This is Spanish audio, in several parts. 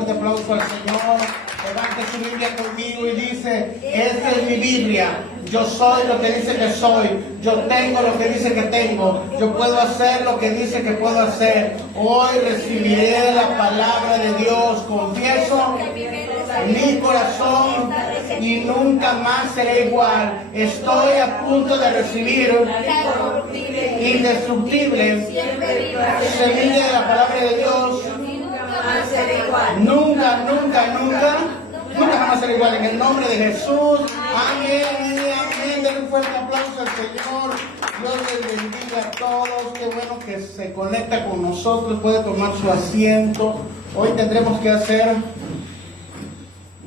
fuerte aplauso al Señor. Levante su Biblia conmigo y dice: esta es mi Biblia. Yo soy lo que dice que soy. Yo tengo lo que dice que tengo. Yo puedo hacer lo que dice que puedo hacer. Hoy recibiré la palabra de Dios. Confieso mi corazón y nunca más seré igual. Estoy a punto de recibir indestructible semilla de la palabra de Dios. Nunca jamás será igual. En el nombre de Jesús. Amén y amén. Den un fuerte aplauso al Señor. Dios les bendiga a todos. Qué bueno que se conecta con nosotros. Puede tomar su asiento. Hoy tendremos que hacer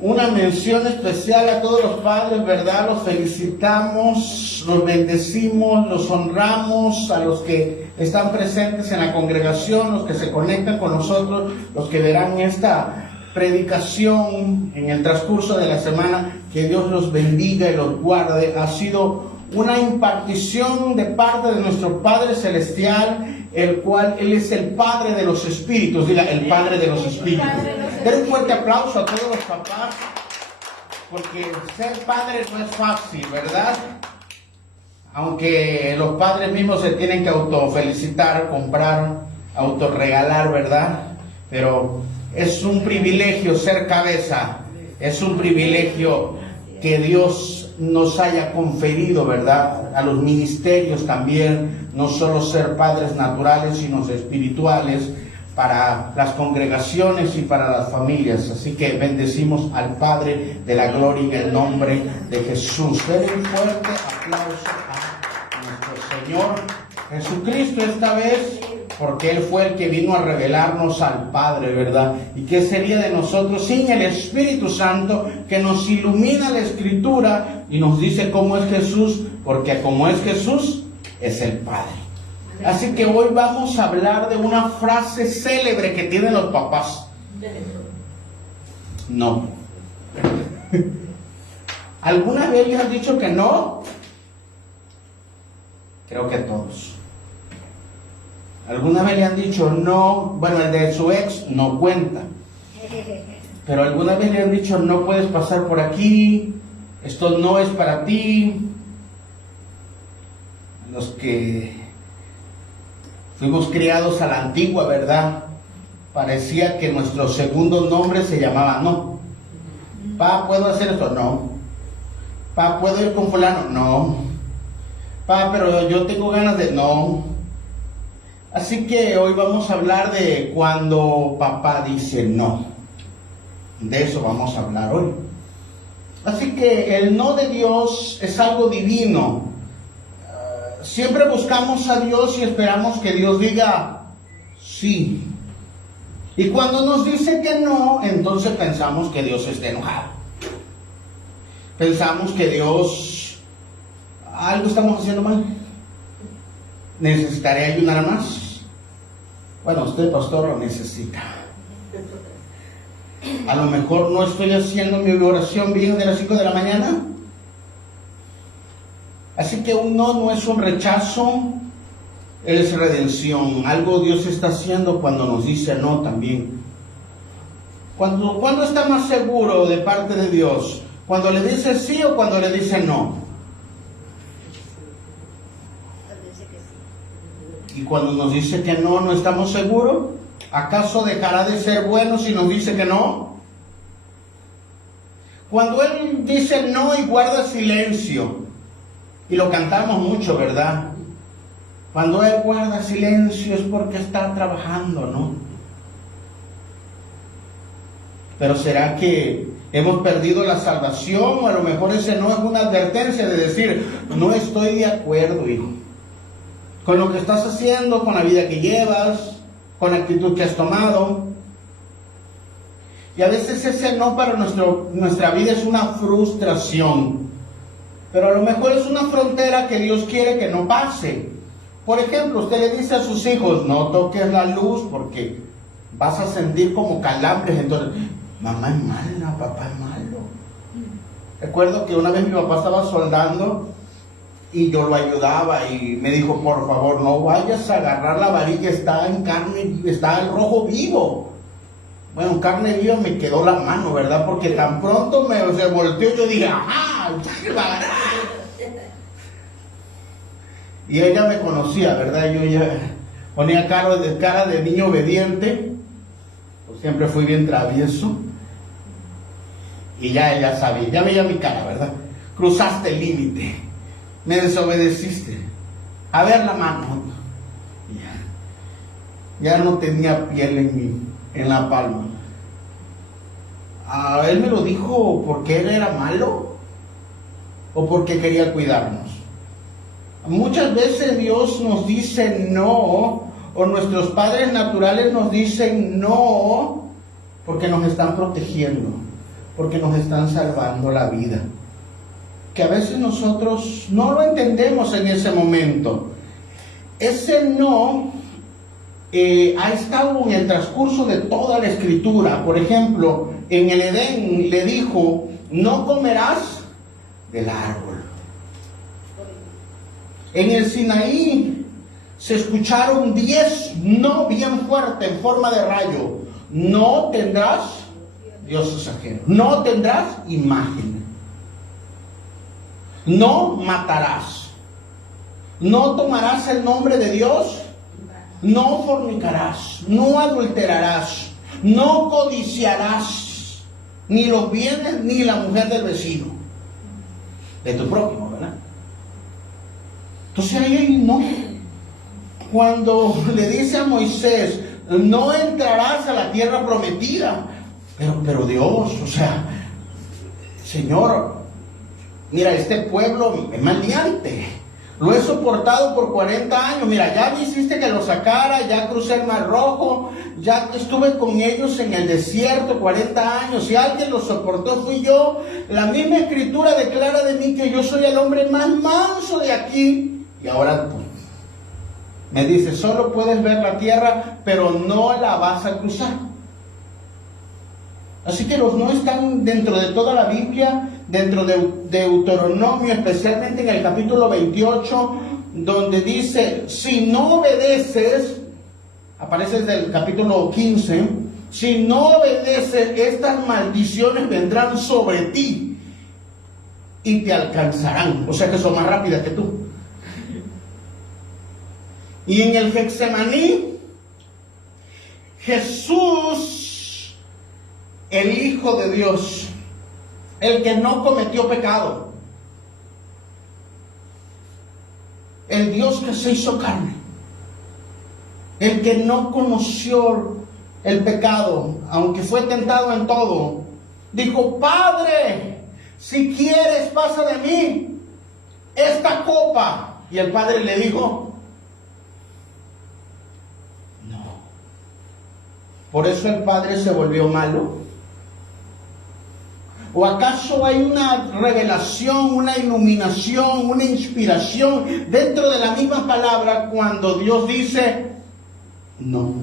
una mención especial a todos los padres, ¿verdad? Los felicitamos, los bendecimos, los honramos, a los que están presentes en la congregación, los que se conectan con nosotros, los que verán esta predicación en el transcurso de la semana. Que Dios los bendiga y los guarde. Ha sido una impartición de parte de nuestro Padre Celestial, el cual Él es el Padre de los Espíritus. Diga, el Padre de los Espíritus. Den un fuerte aplauso a todos los papás, porque ser padre no es fácil, ¿verdad? Aunque los padres mismos se tienen que autofelicitar, comprar, autorregalar, ¿verdad? Pero es un privilegio ser cabeza, es un privilegio que Dios nos haya conferido, ¿verdad? A los ministerios también, no solo ser padres naturales, sino espirituales, para las congregaciones y para las familias. Así que bendecimos al Padre de la gloria en el nombre de Jesús. Den un fuerte aplauso a nuestro Señor Jesucristo esta vez, porque Él fue el que vino a revelarnos al Padre, ¿verdad? ¿Y qué sería de nosotros sin el Espíritu Santo, que nos ilumina la Escritura y nos dice cómo es Jesús? Porque como es Jesús, es el Padre. Así que hoy vamos a hablar de una frase célebre que tienen los papás. No. ¿Alguna vez les han dicho que no? Creo que todos. ¿Alguna vez le han dicho no? Bueno, el de su ex no cuenta. Pero alguna vez le han dicho: no puedes pasar por aquí, esto no es para ti. Los que fuimos criados a la antigua, ¿verdad? Parecía que nuestro segundo nombre se llamaba no. Pa, ¿puedo hacer esto? No. Pa, ¿puedo ir con fulano? No. Pa, pero yo tengo ganas de... No. Así que hoy vamos a hablar de cuando papá dice no. De eso vamos a hablar hoy. Así que el no de Dios es algo divino. Siempre buscamos a Dios y esperamos que Dios diga sí. Y cuando nos dice que no, entonces pensamos que Dios está enojado. Pensamos que Dios, algo estamos haciendo mal. ¿Necesitaré ayunar más? Bueno, usted, pastor, lo necesita. A lo mejor no estoy haciendo mi oración bien de las 5 de la mañana. Así que un no es un rechazo, es redención. Algo Dios está haciendo cuando nos dice no también. ¿Cuándo está más seguro de parte de Dios? ¿Cuando le dice sí o cuando le dice no? Y cuando nos dice que no, ¿no estamos seguros? ¿Acaso dejará de ser bueno si nos dice que no? Cuando Él dice no y guarda silencio, y lo cantamos mucho, ¿verdad? Cuando Él guarda silencio es porque está trabajando, ¿no? Pero ¿será que hemos perdido la salvación? O a lo mejor ese no es una advertencia de decir: no estoy de acuerdo, hijo, con lo que estás haciendo, con la vida que llevas, con la actitud que has tomado. Y a veces ese no para nuestra vida es una frustración. Pero a lo mejor es una frontera que Dios quiere que no pase. Por ejemplo, usted le dice a sus hijos: no toques la luz porque vas a sentir como calambres. Entonces, mamá es mala, papá es malo. Recuerdo que una vez mi papá estaba soldando y yo lo ayudaba y me dijo: por favor, no vayas a agarrar la varilla, está en carne, está el rojo vivo. Bueno, carne viva me quedó la mano, ¿verdad? Porque tan pronto se volteó y yo dije, ¡ajá! ¿Qué va a ganar? Y ella me conocía, ¿verdad? Yo ya ponía cara de niño obediente, pues siempre fui bien travieso. Y ya ella sabía, ya veía mi cara, ¿verdad? Cruzaste el límite, me desobedeciste. A ver la mano. Ya no tenía piel en la palma. Él me lo dijo porque él era malo o porque quería cuidarnos. Muchas veces Dios nos dice no, o nuestros padres naturales nos dicen no, porque nos están protegiendo, porque nos están salvando la vida. Que a veces nosotros no lo entendemos en ese momento. Ese no ha estado en el transcurso de toda la Escritura. Por ejemplo, en el Edén le dijo, no comerás del árbol. En el Sinaí se escucharon 10 no bien fuerte en forma de rayo. No tendrás dioses ajenos. No tendrás imagen. No matarás. No tomarás el nombre de Dios. No fornicarás. No adulterarás. No codiciarás ni los bienes ni la mujer del vecino. De tu prójimo, ¿verdad? Entonces ahí no. Cuando le dice a Moisés, no entrarás a la tierra prometida. Pero Dios, o sea, Señor, mira, este pueblo es maleante. Lo he soportado por 40 años. Mira, ya me hiciste que lo sacara, ya crucé el Mar Rojo, ya estuve con ellos en el desierto 40 años. Si alguien lo soportó fui yo. La misma Escritura declara de mí que yo soy el hombre más manso de aquí. Y ahora tú me dices, solo puedes ver la tierra, pero no la vas a cruzar. Así que los no están dentro de toda la Biblia, dentro de Deuteronomio, especialmente en el capítulo 28, donde dice, si no obedeces, aparece desde el capítulo 15, si no obedeces, estas maldiciones vendrán sobre ti y te alcanzarán. O sea que son más rápidas que tú. Y en el Getsemaní, Jesús, el Hijo de Dios, el que no cometió pecado, el Dios que se hizo carne, el que no conoció el pecado, aunque fue tentado en todo, dijo, Padre, si quieres pasa de mí esta copa. Y el Padre le dijo, ¿por eso el Padre se volvió malo? ¿O acaso hay una revelación, una iluminación, una inspiración dentro de la misma palabra cuando Dios dice no?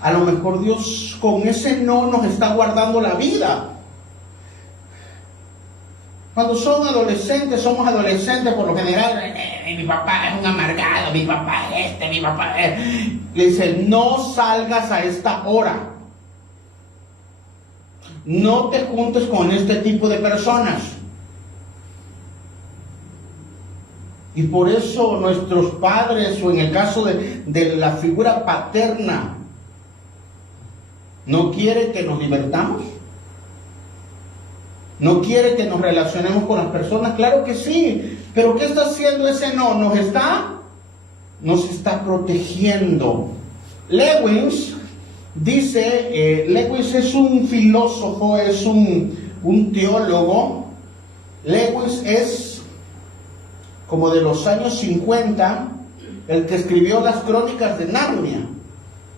A lo mejor Dios con ese no nos está guardando la vida. Cuando somos adolescentes por lo general, mi papá es un amargado, mi papá es mi papá es. Le dice, no salgas a esta hora. No te juntes con este tipo de personas. Y por eso nuestros padres, o en el caso de la figura paterna, no quiere que nos libertamos. ¿No quiere que nos relacionemos con las personas? Claro que sí. ¿Pero qué está haciendo ese no? Nos está protegiendo. Lewis dice, Lewis es un filósofo, es un teólogo. Lewis es como de los años 50, el que escribió las crónicas de Narnia.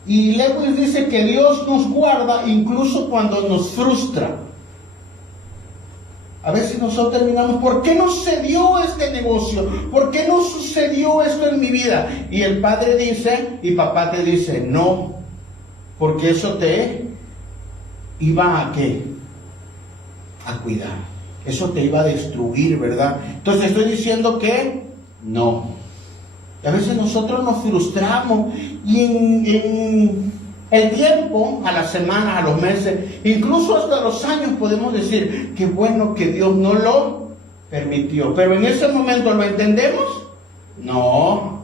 Y Lewis dice que Dios nos guarda incluso cuando nos frustra. A veces nosotros terminamos, ¿por qué no se dio este negocio? ¿Por qué no sucedió esto en mi vida? Y el padre dice, y papá te dice, no, porque eso te iba a ¿qué? A cuidar. Eso te iba a destruir, ¿verdad? Entonces estoy diciendo que no. Y a veces nosotros nos frustramos y El tiempo, a las semanas, a los meses, incluso hasta los años podemos decir que bueno que Dios no lo permitió. Pero en ese momento ¿lo entendemos? No.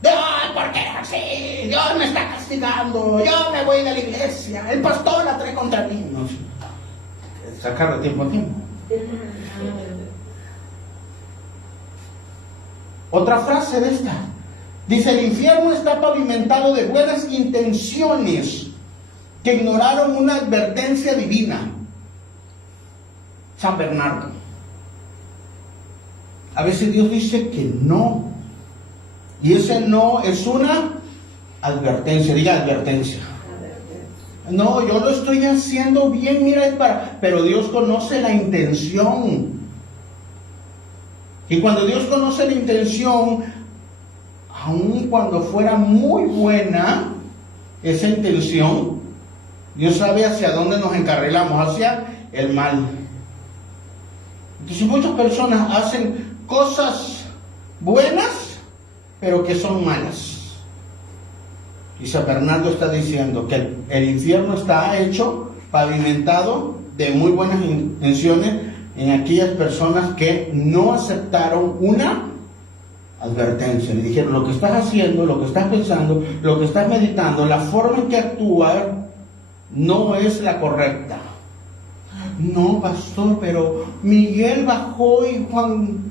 Dios, ¿por qué es así? Dios me está castigando. Yo me voy de la iglesia. El pastor la trae contra mí. No, sacarlo tiempo a tiempo. Otra frase de esta. Dice, el infierno está pavimentado de buenas intenciones que ignoraron una advertencia divina. San Bernardo. A veces Dios dice que no. Y ese no es una advertencia. Diga advertencia. No, yo lo estoy haciendo bien, mira, es para... Pero Dios conoce la intención. Y cuando Dios conoce la intención, aun cuando fuera muy buena esa intención, Dios sabe hacia dónde nos encarrilamos, hacia el mal. Entonces muchas personas hacen cosas buenas, pero que son malas. Y San Bernardo está diciendo que el infierno está hecho, pavimentado de muy buenas intenciones en aquellas personas que no aceptaron una advertencia. Le dijeron, lo que estás haciendo, lo que estás pensando, lo que estás meditando, la forma en que actúas no es la correcta. No, pastor, pero Miguel bajó y Juan...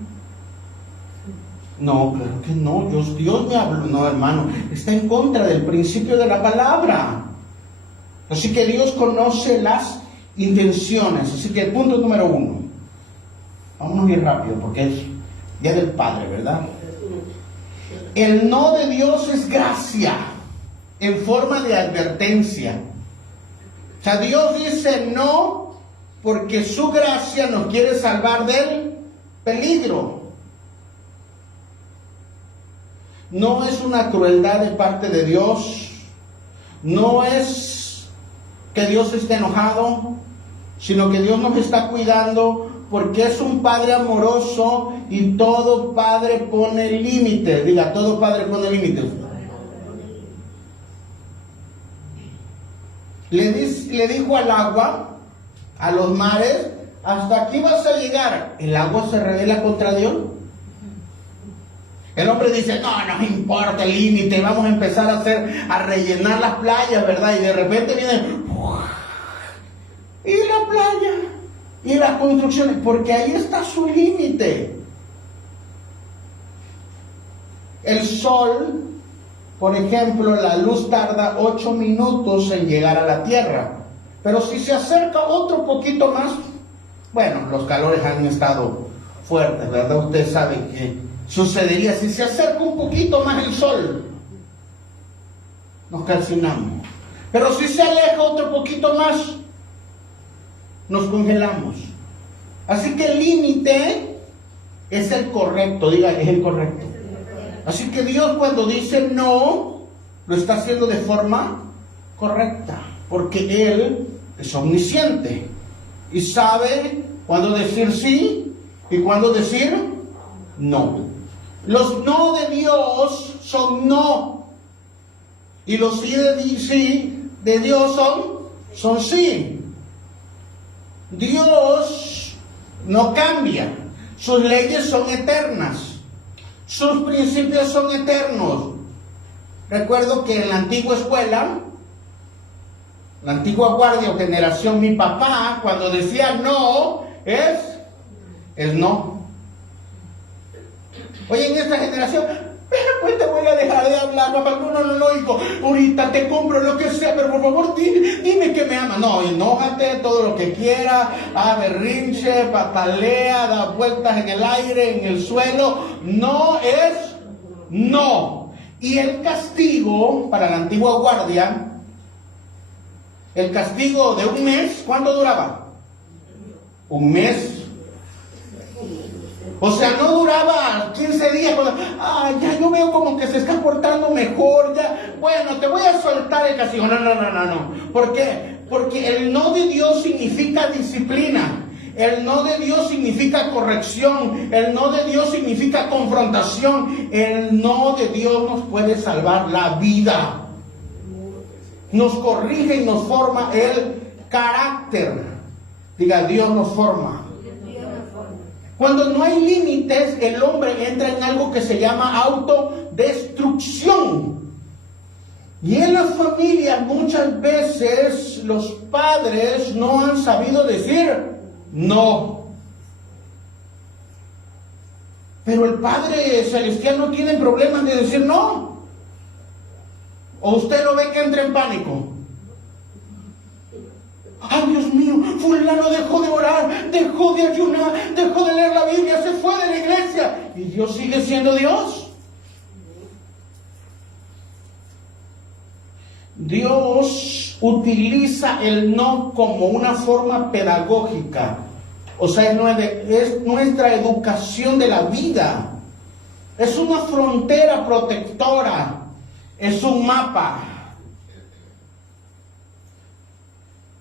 No, claro que no, Dios me habló. No, hermano, está en contra del principio de la palabra. Así que Dios conoce las intenciones. Así que el punto número 1. Vámonos bien rápido porque es Día del Padre, ¿verdad? El no de Dios es gracia en forma de advertencia. O sea, Dios dice no porque su gracia nos quiere salvar del peligro. No es una crueldad de parte de Dios. No es que Dios esté enojado, sino que Dios nos está cuidando porque es un Padre amoroso y todo Padre pone límites. Diga, todo Padre pone límites. Le dijo al agua, a los mares, hasta aquí vas a llegar. ¿El agua se rebela contra Dios? El hombre dice, no nos importa el límite, vamos a empezar a rellenar las playas, ¿verdad? Y de repente viene, y la playa, y las construcciones, porque ahí está su límite. El sol, por ejemplo, la luz tarda 8 minutos en llegar a la Tierra, pero si se acerca otro poquito más, bueno, los calores han estado fuertes, ¿verdad? Ustedes saben que sucedería si se acerca un poquito más el sol, nos calcinamos. Pero si se aleja otro poquito más, nos congelamos. Así que el límite es el correcto, diga, es el correcto. Así que Dios cuando dice no, lo está haciendo de forma correcta, porque Él es omnisciente y sabe cuándo decir sí y cuándo decir no. Los no de Dios son no, y los sí de Dios son sí. Dios no cambia, sus leyes son eternas, sus principios son eternos. Recuerdo que en la antigua escuela, la antigua guardia o generación, mi papá, cuando decía no, es no. Oye, en esta generación, pues te voy a dejar de hablar, papá. No, hijo, ahorita te compro lo que sea, pero por favor dime que me amas. No, enójate todo lo que quiera, berrinche, patalea, da vueltas en el aire, en el suelo. No es no. Y el castigo para la antigua guardia, el castigo de un mes, ¿cuánto duraba? Un mes. O sea, no duraba 15 días. Ya yo veo como que se está portando mejor. Ya, bueno, te voy a soltar el castigo. No. ¿Por qué? Porque el no de Dios significa disciplina. El no de Dios significa corrección. El no de Dios significa confrontación. El no de Dios nos puede salvar la vida. nos corrige y nos forma el carácter. Diga, Dios nos forma. Cuando no hay límites, el hombre entra en algo que se llama autodestrucción. Y en las familias muchas veces los padres no han sabido decir no. Pero el Padre Celestial no tiene problemas de decir no. ¿O usted lo ve que entra en pánico? ¡Ay, Dios mío! Fulano dejó de orar, dejó de ayunar, dejó de leer la Biblia, se fue de la iglesia. ¿Y Dios sigue siendo Dios? Dios utiliza el no como una forma pedagógica. O sea, es nuestra educación de la vida. Es una frontera protectora. Es un mapa.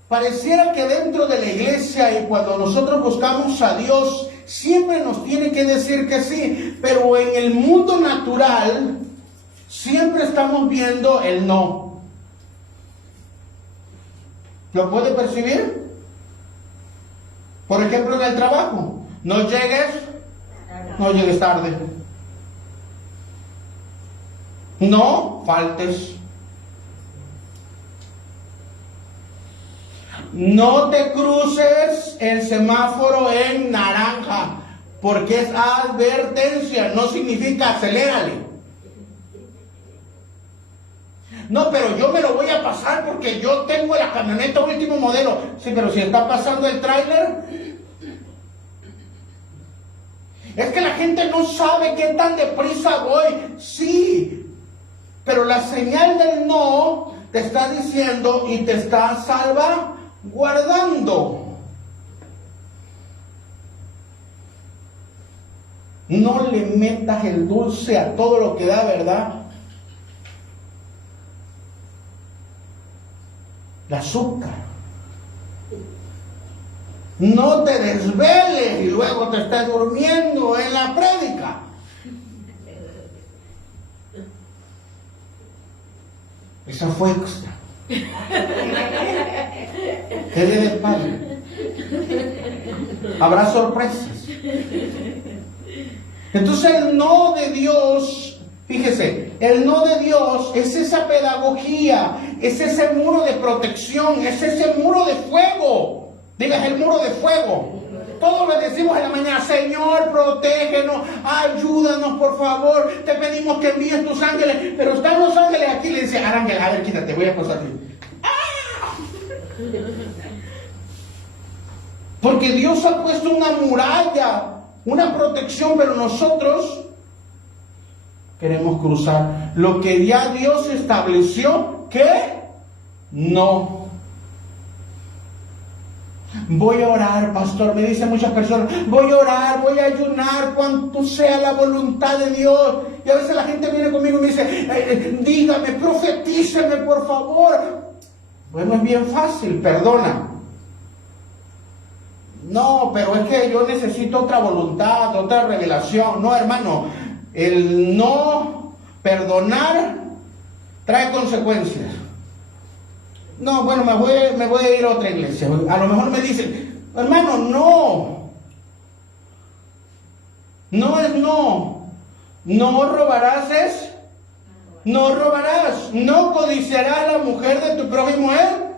Pareciera que dentro de la iglesia y cuando nosotros buscamos a Dios, siempre nos tiene que decir que sí. Pero en el mundo natural, siempre estamos viendo el no. ¿Lo puede percibir? Por ejemplo, en el trabajo. No llegues tarde. No faltes. No te cruces el semáforo en naranja, porque es advertencia, no significa acelérale. No, pero yo me lo voy a pasar porque yo tengo la camioneta último modelo. Sí, pero si está pasando el tráiler. Es que la gente no sabe qué tan deprisa voy. Sí, pero la señal del no te está diciendo y te está salvaguardando. No le metas el dulce a todo lo que da, ¿verdad? El azúcar. No te desveles y luego te estás durmiendo en la prédica. Esa fue extra. ¿Qué día del Padre? Habrá sorpresas. Entonces el no de Dios, fíjese, el no de Dios es esa pedagogía, es ese muro de protección, es ese muro de fuego. Diga, el muro de fuego. Todos le decimos en la mañana, Señor, protégenos, ayúdanos, por favor, te pedimos que envíes tus ángeles. Pero están los ángeles aquí, le dice, ángel, a ver, quítate, voy a pasar aquí. ¡Ah! Porque Dios ha puesto una muralla, una protección, pero nosotros queremos cruzar lo que ya Dios estableció que no. Voy a orar, pastor, me dicen muchas personas, voy a orar, voy a ayunar, cuanto sea la voluntad de Dios. Y a veces la gente viene conmigo y me dice, dígame, profetíceme, por favor. Bueno, es bien fácil, perdona. No, pero es que yo necesito otra voluntad, otra revelación. No, hermano, el no perdonar trae consecuencias. No, bueno, me voy a ir a otra iglesia. A lo mejor me dicen, hermano, no. No es no. No robarás es no robarás. No codiciarás a la mujer de tu prójimo él.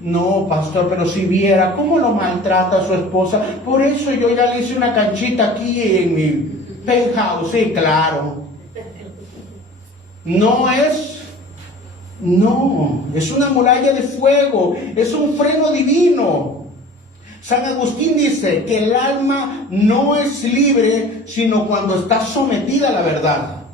No, pastor, pero si viera cómo lo maltrata a su esposa. Por eso yo ya le hice una canchita aquí en mi penthouse. Sí, claro. No es una muralla de fuego, es un freno divino. San Agustín dice que el alma no es libre sino cuando está sometida a la verdad.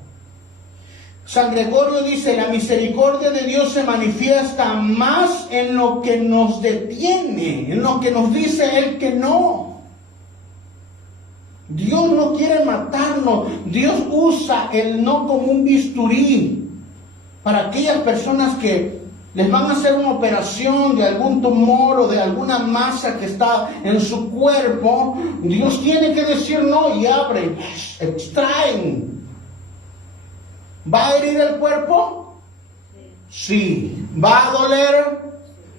San Gregorio dice, la misericordia de Dios se manifiesta más en lo que nos detiene, en lo que nos dice Él que no. Dios no quiere matarnos, Dios usa el no como un bisturí. Para aquellas personas que les van a hacer una operación de algún tumor o de alguna masa que está en su cuerpo, Dios tiene que decir no y abren, extraen, ¿Va a herir el cuerpo? Sí. ¿Va a doler?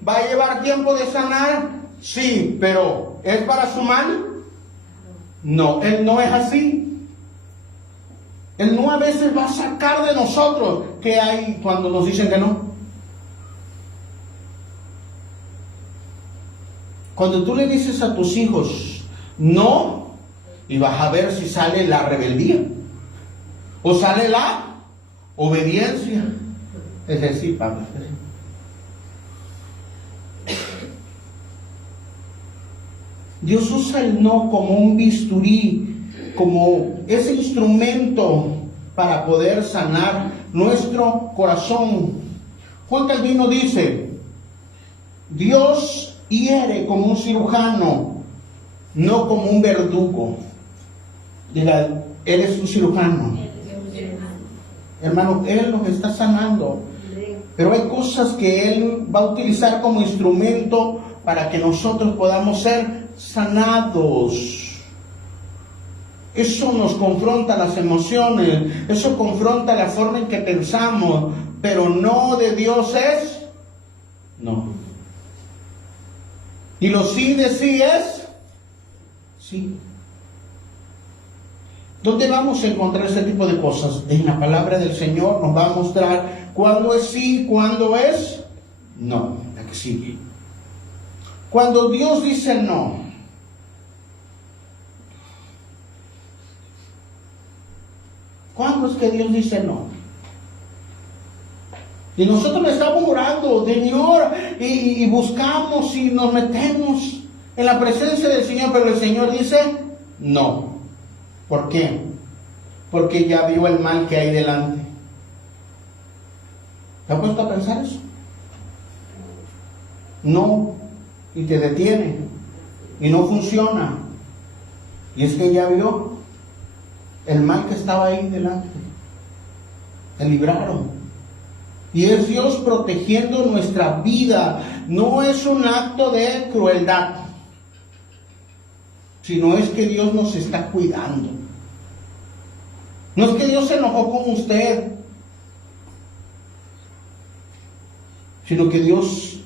¿Va a llevar tiempo de sanar? Sí, pero ¿es para su mal? No, Él no es así. Él no a veces va a sacar de nosotros. ¿Qué hay cuando nos dicen que no? Cuando tú le dices a tus hijos no, y vas a ver si sale la rebeldía o sale la obediencia. Es decir, Pablo. Dios usa el no como un bisturí, como ese instrumento para poder sanar nuestro corazón. Juan Calvino dice: Dios hiere como un cirujano, no como un verdugo. Diga, eres un cirujano. Hermano, Él nos está sanando. Pero hay cosas que Él va a utilizar como instrumento para que nosotros podamos ser sanados. Eso nos confronta las emociones, eso confronta la forma en que pensamos, pero no de Dios es no. Y lo sí de sí es sí. ¿Dónde vamos a encontrar ese tipo de cosas? En la palabra del Señor nos va a mostrar cuándo es sí, cuándo es no. La que sigue. Cuando Dios dice no, ¿cuándo es que Dios dice no? Y nosotros le estamos orando, Señor, y buscamos y nos metemos en la presencia del Señor, pero el Señor dice no. ¿Por qué? Porque ya vio el mal que hay delante. ¿Te has puesto a pensar eso? No, y te detiene, y no funciona. Y es que ya vio el mal que estaba ahí delante. Te libraron. Y es Dios protegiendo nuestra vida. No es un acto de crueldad, sino es que Dios nos está cuidando. No es que Dios se enojó con usted, sino que Dios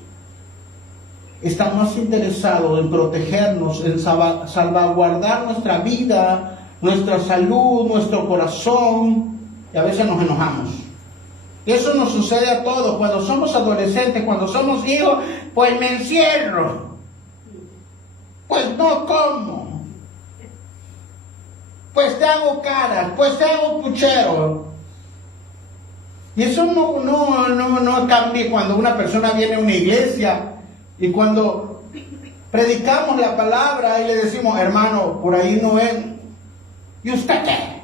está más interesado en protegernos, en salvaguardar nuestra vida, nuestra salud, nuestro corazón. Y a veces nos enojamos. Y eso nos sucede a todos. Cuando somos adolescentes, cuando somos hijos, pues me encierro. Pues no como. Pues te hago caras, pues te hago puchero. Y eso no cambia cuando una persona viene a una iglesia y cuando predicamos la palabra y le decimos, hermano, por ahí no es. ¿Y usted qué?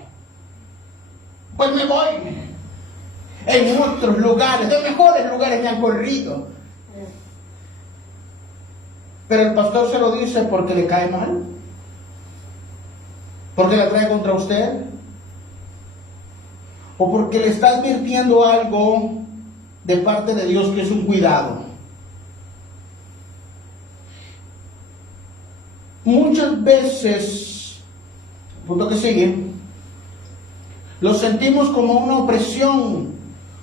Pues me voy. En otros lugares, de mejores lugares me han corrido. Pero el pastor se lo dice porque le cae mal. ¿Porque la trae contra usted? ¿O porque le está advirtiendo algo de parte de Dios que es un cuidado? Muchas veces, punto que sigue, lo sentimos como una opresión,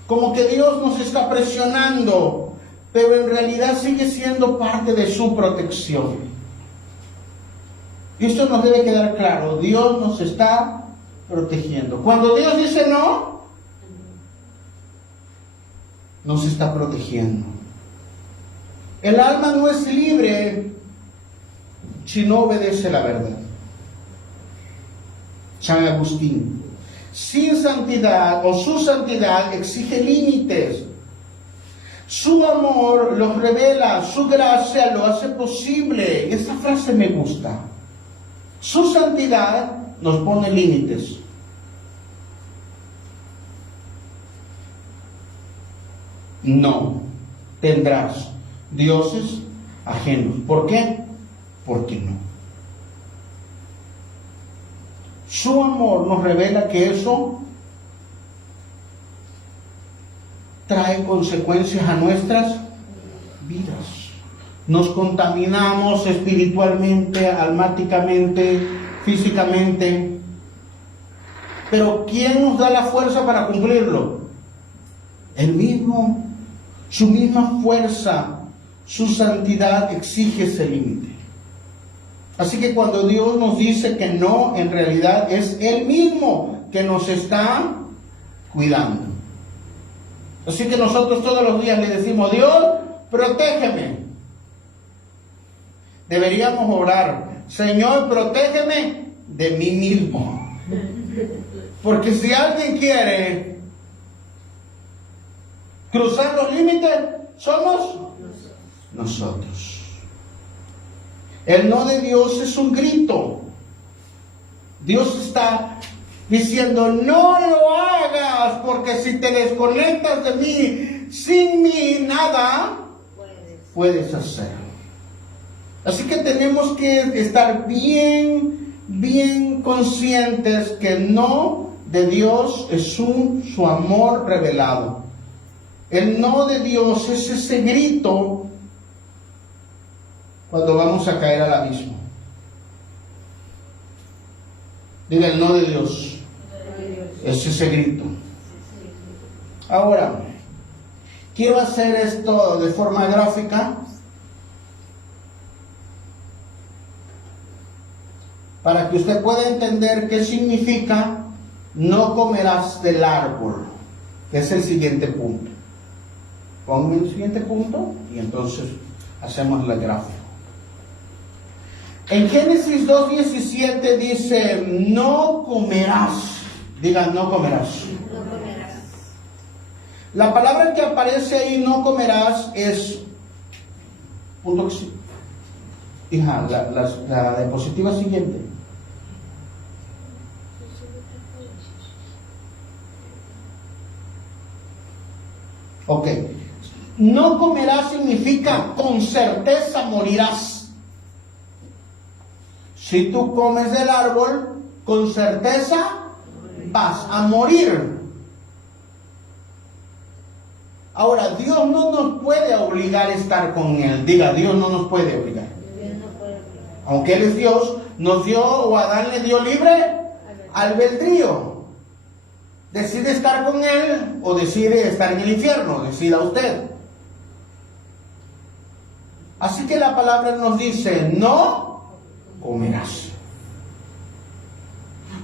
como que Dios nos está presionando, pero en realidad sigue siendo parte de su protección. Y esto nos debe quedar claro, Dios nos está protegiendo. Cuando Dios dice no, nos está protegiendo. El alma no es libre si no obedece la verdad. San Agustín. Sin santidad o su santidad exige límites. Su amor los revela, su gracia lo hace posible. Esa frase me gusta. Su santidad nos pone límites. No tendrás dioses ajenos. ¿Por qué? Porque no. Su amor nos revela que eso trae consecuencias a nuestras vidas. Nos contaminamos espiritualmente, almáticamente, físicamente. Pero ¿quién nos da la fuerza para cumplirlo? Él mismo. Su misma fuerza, su santidad exige ese límite. Así que cuando Dios nos dice que no, en realidad es Él mismo que nos está cuidando. Así que nosotros todos los días le decimos: Dios, protégeme. Deberíamos orar: Señor, protégeme de mí mismo. Porque si alguien quiere cruzar los límites, somos nosotros. El no de Dios es un grito. Dios está diciendo: no lo hagas, porque si te desconectas de mí, sin mí nada puedes hacer. Así que tenemos que estar bien conscientes que el no de Dios es su amor revelado. El no de Dios es ese grito cuando vamos a caer al abismo. Diga: el no de Dios es ese grito. Ahora, quiero hacer esto de forma gráfica para que usted pueda entender qué significa no comerás del árbol, que es el siguiente punto. Ponme el siguiente punto y entonces hacemos la gráfica. En Génesis 2:17 dice: no comerás. Diga: no comerás. No comerás. La palabra que aparece ahí, no comerás, es punto que sí. Hija, la diapositiva siguiente. Ok. No comerás significa con certeza morirás. Si tú comes del árbol, con certeza vas a morir. Ahora, Dios no nos puede obligar a estar con Él. Diga: Dios no nos puede obligar. Aunque Él es Dios, nos dio, o Adán le dio libre albedrío. Decide estar con Él o decide estar en el infierno. Decida usted. Así que la palabra nos dice: no comerás.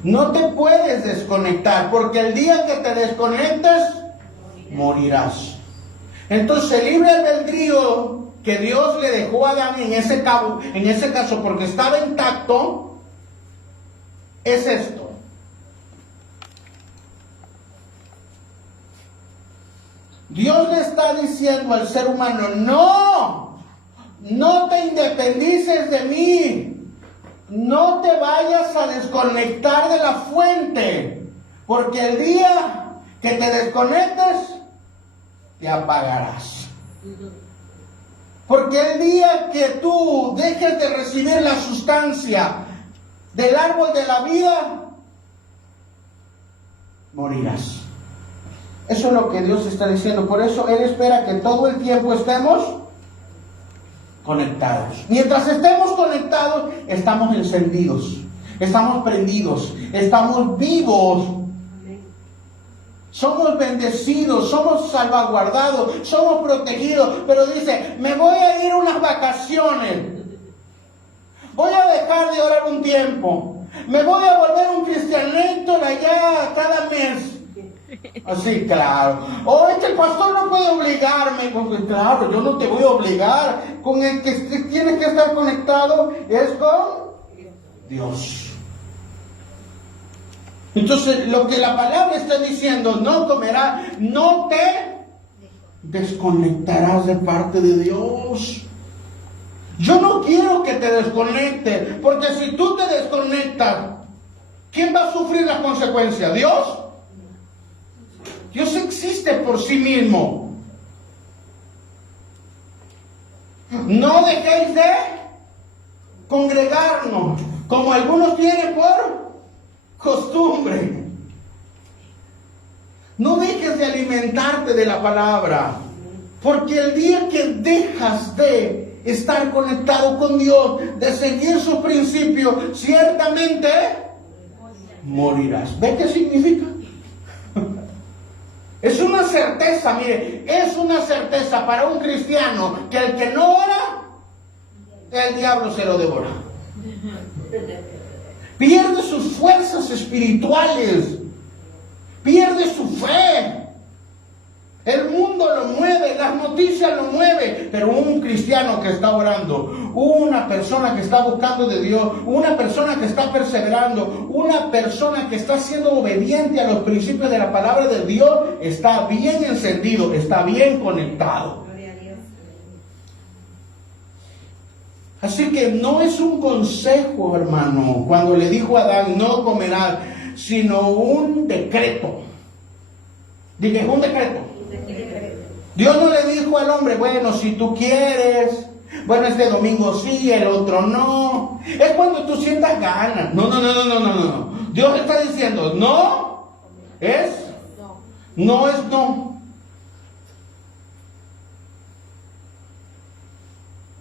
No te puedes desconectar, porque el día que te desconectes, morirás. Entonces, el libre albedrío que Dios le dejó a Adán en ese caso, porque estaba intacto, es esto. Dios le está diciendo al ser humano: no te independices de mí. No te vayas a desconectar de la fuente, porque el día que te desconectes, te apagarás. Porque el día que tú dejes de recibir la sustancia del árbol de la vida, morirás. Eso es lo que Dios está diciendo. Por eso Él espera que todo el tiempo estemos conectados. Mientras estemos conectados, estamos encendidos, estamos prendidos, estamos vivos, somos bendecidos, somos salvaguardados, somos protegidos. Pero dice: me voy a ir a unas vacaciones, voy a dejar de orar un tiempo, me voy a volver un cristianito de allá cada mes. Así, claro. O es que el pastor no puede obligarme. Pues, claro, yo no te voy a obligar. Con el que tienes que estar conectado es con Dios. Entonces, lo que la palabra está diciendo: no comerás, no te desconectarás de parte de Dios. Yo no quiero que te desconectes, porque si tú te desconectas, ¿quién va a sufrir las consecuencias? ¿Dios? Dios existe por sí mismo. No dejéis de congregarnos, como algunos tienen por costumbre. No dejes de alimentarte de la palabra, porque el día que dejas de estar conectado con Dios, de seguir sus principios, ciertamente morirás. ¿Ve qué significa? Es una certeza, mire, es una certeza para un cristiano que el que no ora, el diablo se lo devora. Pierde sus fuerzas espirituales, pierde su fe. El mundo lo mueve, las noticias lo mueven, pero un cristiano que está orando, una persona que está buscando de Dios, una persona que está perseverando, una persona que está siendo obediente a los principios de la palabra de Dios, está bien encendido, está bien conectado. Así que no es un consejo, hermano, cuando le dijo a Adán, no comerás, sino un decreto. Diga, es un decreto. Dios no le dijo al hombre, bueno, si tú quieres, bueno, este domingo sí, el otro no. Es cuando tú sientas ganas. No. Dios está diciendo, no es no.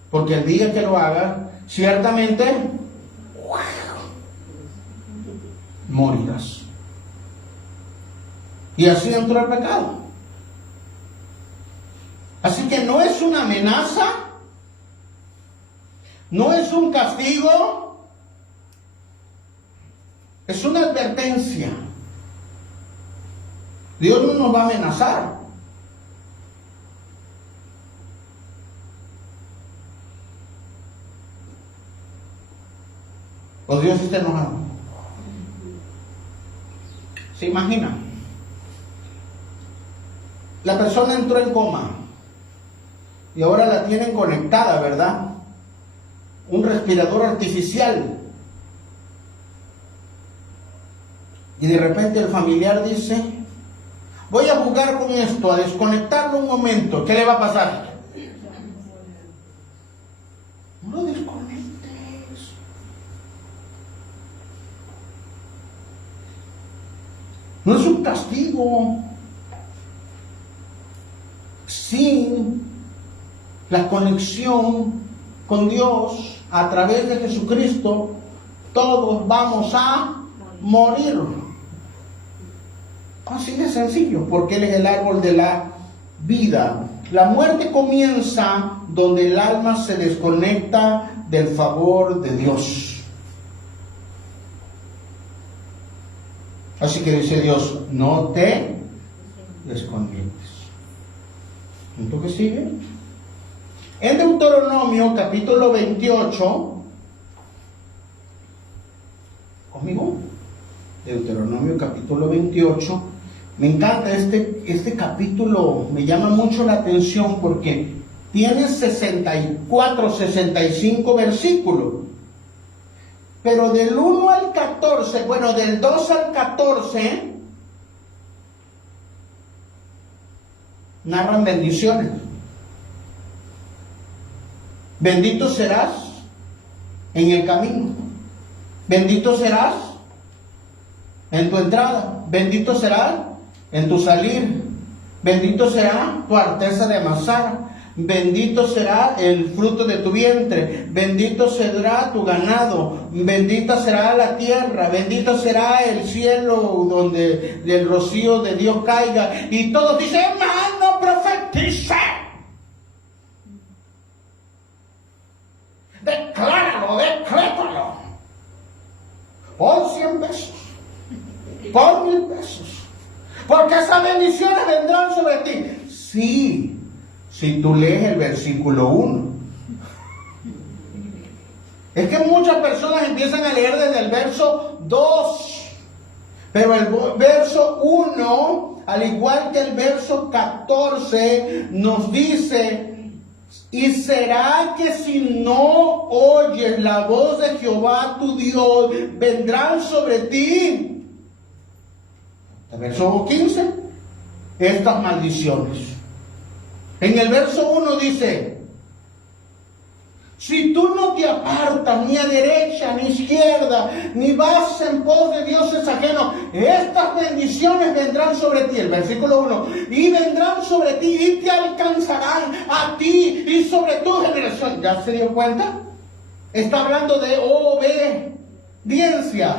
Porque el día que lo haga, ciertamente morirás. Y así entró el pecado. Así que no es una amenaza, no es un castigo, es una advertencia. Dios no nos va a amenazar. O Dios está enojado. ¿Se imagina? La persona entró en coma y ahora la tienen conectada, ¿verdad? Un respirador artificial. Y de repente el familiar dice, voy a jugar con esto, a desconectarlo un momento. ¿Qué le va a pasar? No lo desconectes. No es un castigo. Sin la conexión con Dios a través de Jesucristo, todos vamos a morir. Así de sencillo, porque Él es el árbol de la vida. La muerte comienza donde el alma se desconecta del favor de Dios. Así que dice Dios, no te desconectes. ¿Punto que sigue? En Deuteronomio capítulo 28, conmigo, Deuteronomio capítulo 28, me encanta este capítulo, me llama mucho la atención porque tiene 64, 65 versículos, pero del 1 al 14, bueno, del 2 al 14, narran bendiciones. Bendito serás en el camino. Bendito serás en tu entrada. Bendito serás en tu salir. Bendito será tu arteza de amasar. Bendito será el fruto de tu vientre. Bendito será tu ganado. Bendita será la tierra. Bendito será el cielo donde el rocío de Dios caiga. Y todos dicen, hermano, profetiza. Decláralo, decrétalo. Por 100 pesos. Por 1000 pesos. Porque esas bendiciones vendrán sobre ti. Sí. Si tú lees el versículo 1. Es que muchas personas empiezan a leer desde el verso 2. Pero el verso 1, al igual que el verso 14, nos dice, y será que si no oyes la voz de Jehová tu Dios, vendrán sobre ti. El verso 15, estas maldiciones. En el verso 1 dice, si tú no te apartas ni a derecha ni a izquierda, ni vas en pos de dioses ajenos, estas bendiciones vendrán sobre ti. El versículo 1, y vendrán sobre ti y te alcanzarán a ti y sobre tu generación. ¿Ya se dio cuenta? Está hablando de obediencia.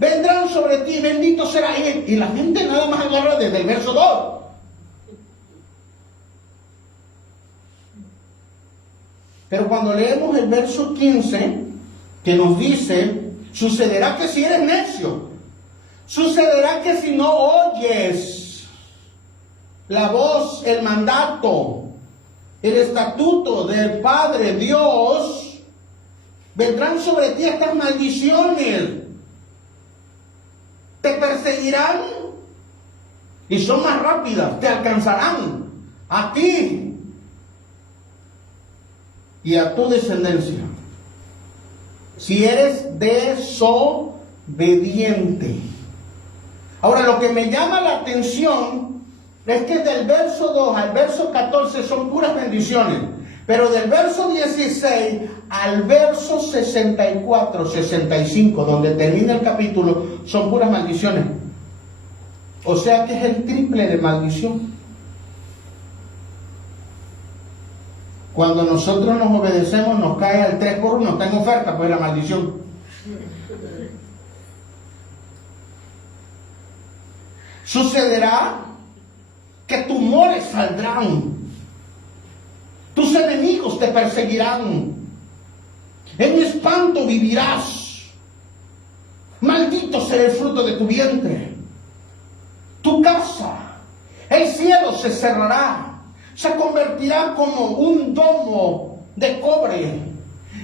vendrán sobre ti, bendito será él. Y la gente nada más agarra desde el verso 2. Pero cuando leemos el verso 15, que nos dice, sucederá que si eres necio, sucederá que si no oyes la voz, el mandato, el estatuto del Padre Dios, vendrán sobre ti estas maldiciones, te perseguirán y son más rápidas, te alcanzarán a ti y a tu descendencia, si eres desobediente. Ahora, lo que me llama la atención es que del verso 2 al verso 14 son puras bendiciones, pero del verso 16 al verso 64, 65, donde termina el capítulo, son puras maldiciones. O sea que es el triple de maldición. Cuando nosotros nos obedecemos, nos cae al 3 por 1, está en oferta, pues la maldición. Sucederá que tumores saldrán, tus enemigos te perseguirán, en espanto vivirás, maldito será el fruto de tu vientre, tu casa, el cielo se cerrará, se convertirá como un domo de cobre,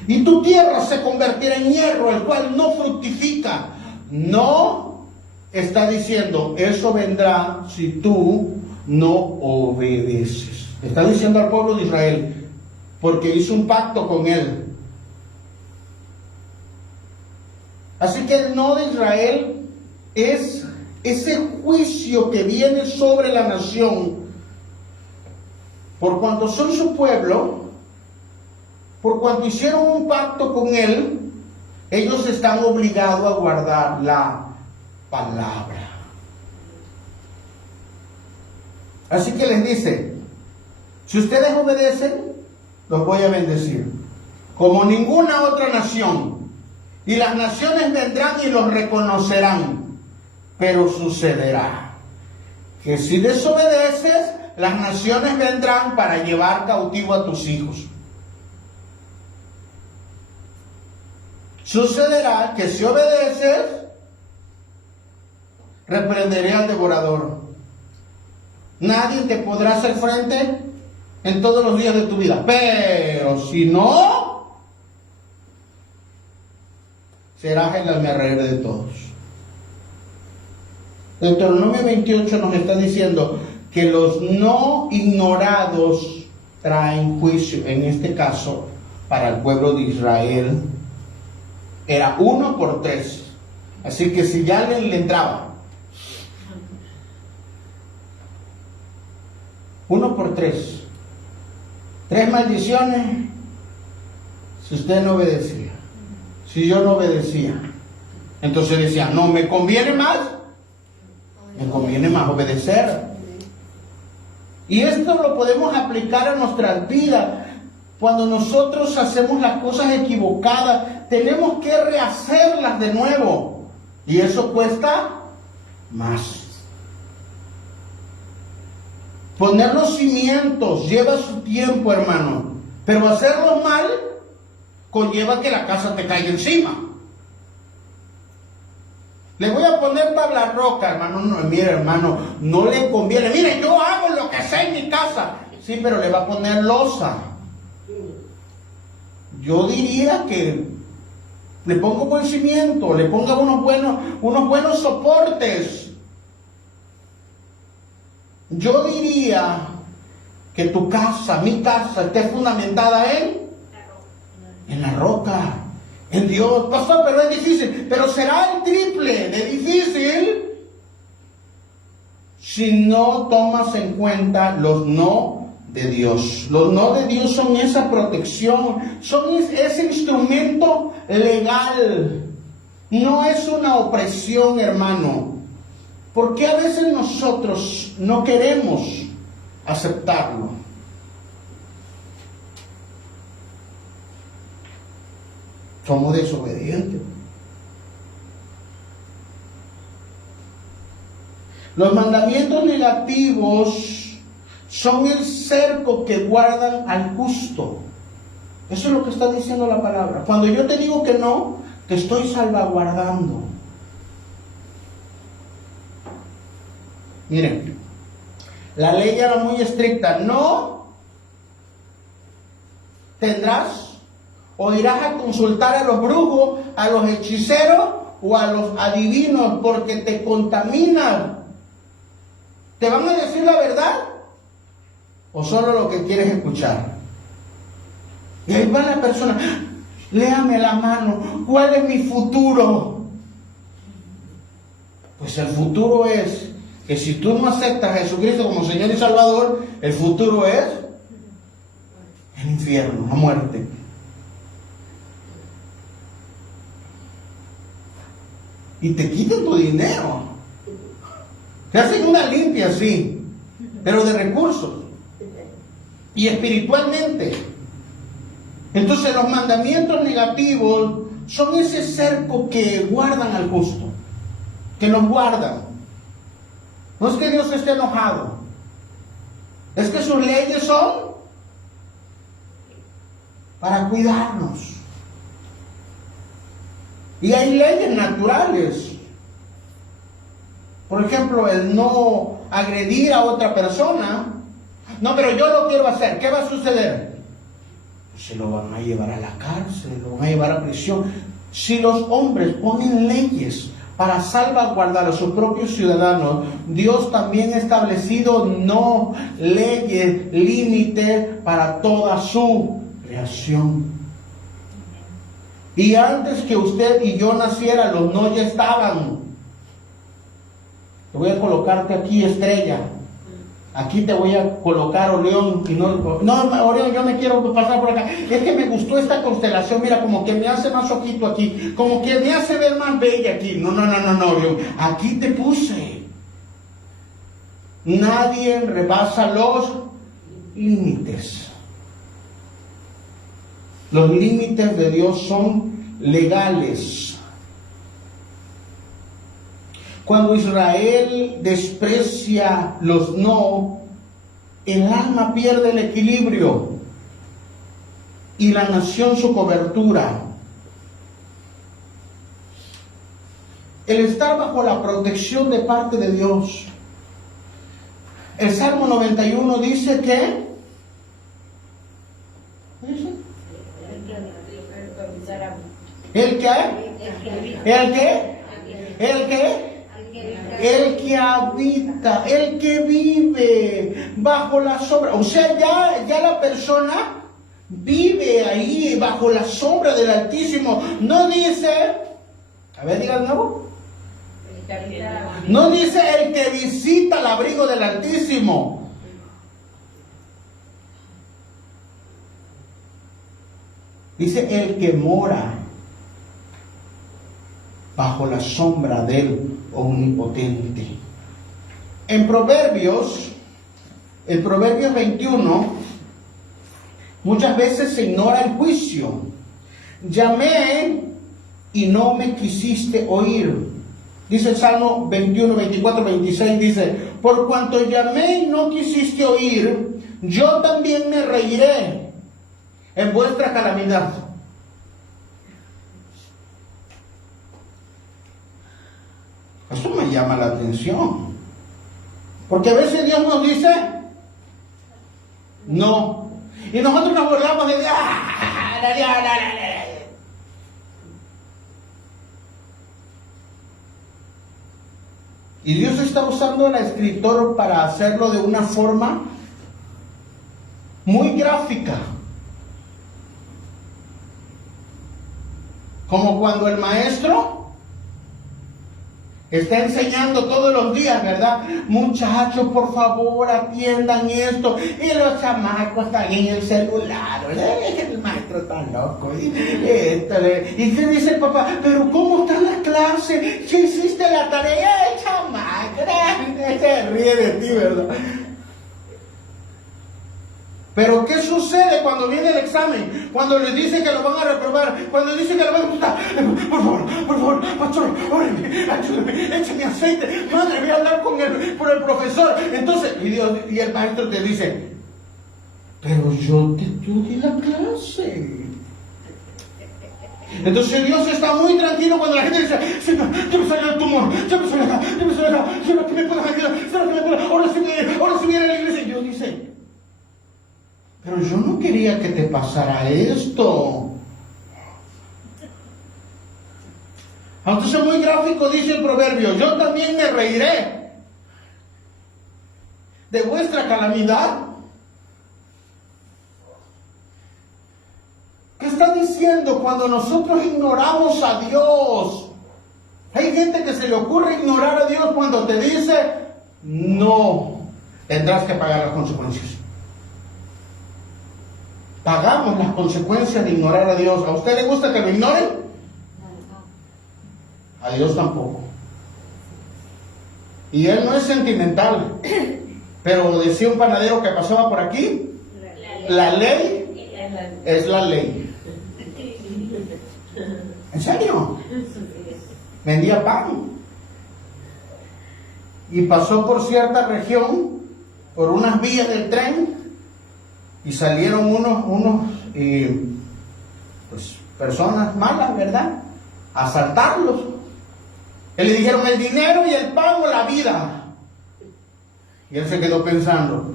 y tu tierra se convertirá en hierro, el cual no fructifica. No está diciendo, eso vendrá si tú no obedeces. Está diciendo al pueblo de Israel, porque hizo un pacto con él. Así que el no de Israel es ese juicio que viene sobre la nación. Por cuanto son su pueblo, por cuanto hicieron un pacto con él, ellos están obligados a guardar la palabra. Así que les dice, si ustedes obedecen, los voy a bendecir, como ninguna otra nación. Y las naciones vendrán y los reconocerán. Pero sucederá que si desobedeces, las naciones vendrán para llevar cautivo a tus hijos. Sucederá que si obedeces, reprenderé al devorador. Nadie te podrá hacer frente en todos los días de tu vida. Pero si no, serás el hazmerreír de todos. Deuteronomio 28 nos está diciendo que los no ignorados traen juicio. En este caso, para el pueblo de Israel, era 1 por 3. Así que si ya le entraba 1 por 3, 3 maldiciones si usted no obedecía. Si yo no obedecía, entonces decía, no, me conviene más obedecer. Y esto lo podemos aplicar a nuestras vidas. Cuando nosotros hacemos las cosas equivocadas, tenemos que rehacerlas de nuevo. Y eso cuesta más. Poner los cimientos lleva su tiempo, hermano. Pero hacerlo mal conlleva que la casa te caiga encima. Le voy a poner tabla roca, hermano. No, mire, hermano, no le conviene. Mire, yo hago lo que sé en mi casa. Sí, pero le va a poner losa. Yo diría que le pongo buen cimiento, le ponga unos buenos soportes. Yo diría que tu casa, mi casa, esté fundamentada en la roca, en Dios. Pastor, pero es difícil. Pero será el triple de difícil si no tomas en cuenta los no de Dios. Los no de Dios son esa protección, son ese instrumento legal. No es una opresión, hermano. Porque a veces nosotros no queremos aceptarlo. Somos desobedientes. Los mandamientos negativos son el cerco que guardan al justo. Eso es lo que está diciendo la palabra. Cuando yo te digo que no, te estoy salvaguardando. Miren, la ley era muy estricta. No tendrás o irás a consultar a los brujos, a los hechiceros o a los adivinos porque te contaminan. ¿Te van a decir la verdad o solo lo que quieres escuchar? Y ahí va la persona, léame la mano, ¿cuál es mi futuro? Pues el futuro es que si tú no aceptas a Jesucristo como Señor y Salvador, el futuro es el infierno, la muerte. Y te quitan tu dinero. Te hacen una limpia, sí, pero de recursos. Y espiritualmente. Entonces los mandamientos negativos son ese cerco que guardan al justo, que nos guardan. No es que Dios esté enojado, es que sus leyes son para cuidarnos. Y hay leyes naturales. Por ejemplo, el no agredir a otra persona. No, pero yo lo quiero hacer. ¿Qué va a suceder? Se lo van a llevar a la cárcel, lo van a llevar a prisión. Si los hombres ponen leyes para salvaguardar a sus propios ciudadanos, Dios también ha establecido no leyes, límites para toda su creación. Y antes que usted y yo naciera, los no ya estaban. Te voy a colocarte aquí estrella. Aquí te voy a colocar Orión. Y no, Orión, yo me quiero pasar por acá. Es que me gustó esta constelación. Mira, como que me hace más ojito aquí. Como que me hace ver más bella aquí. No, Orión. Aquí te puse. Nadie rebasa los límites. Los límites de Dios son legales. Cuando Israel desprecia los no, el alma pierde el equilibrio y la nación su cobertura. El estar bajo la protección de parte de Dios. El Salmo 91 dice que... ¿qué dice? ¿El qué? ¿El qué? ¿El qué? El que habita, el que vive bajo la sombra. O sea, ya la persona vive ahí bajo la sombra del Altísimo. No dice, a ver, diga de nuevo. No dice el que visita el abrigo del Altísimo. Dice el que mora bajo la sombra del Omnipotente. En Proverbios, el Proverbios 21, muchas veces se ignora el juicio. Llamé y no me quisiste oír. Dice el Salmo 21, 24, 26, dice, por cuanto llamé y no quisiste oír, yo también me reiré en vuestra calamidad. Esto me llama la atención. Porque a veces Dios nos dice no. Y nosotros nos burlamos de y Dios está usando al escritor para hacerlo de una forma muy gráfica. Como cuando el maestro está enseñando todos los días, ¿verdad? Muchachos, por favor, atiendan esto. Y los chamacos están en el celular, ¿verdad? El maestro está loco. Y qué dice el papá, pero ¿cómo está la clase? ¿Qué hiciste la tarea? El chamaco se ríe de ti, ¿verdad? Pero ¿qué sucede cuando cuando viene el examen, cuando les dicen que lo van a reprobar, cuando dicen que lo van a gustar, por favor, pastor, órale, ayúdame, échame aceite, madre, voy a hablar con el profesor. Entonces, y el maestro te dice, pero yo te di la clase. Entonces Dios está muy tranquilo cuando la gente dice, Señor, ya me salió el tumor, ya me salió acá, Señor, que me puedas ayudar, Señor, que me puedas, ahora sí viene a la iglesia. Y Dios dice, pero yo no quería que te pasara esto. Entonces muy gráfico dice el proverbio, yo también me reiré de vuestra calamidad. ¿Qué está diciendo cuando nosotros ignoramos a Dios? Hay gente que se le ocurre ignorar a Dios cuando te dice, no, tendrás que pagar las consecuencias. Pagamos las consecuencias de ignorar a Dios. ¿A usted le gusta que lo ignoren? A Dios tampoco. Y Él no es sentimental. Pero decía un panadero que pasaba por aquí, la ley es la ley. ¿En serio? Vendía pan. Y pasó por cierta región, por unas vías del tren, y salieron unos pues, personas malas, ¿verdad? A asaltarlos. Y le dijeron el dinero y el pan o la vida. Y él se quedó pensando,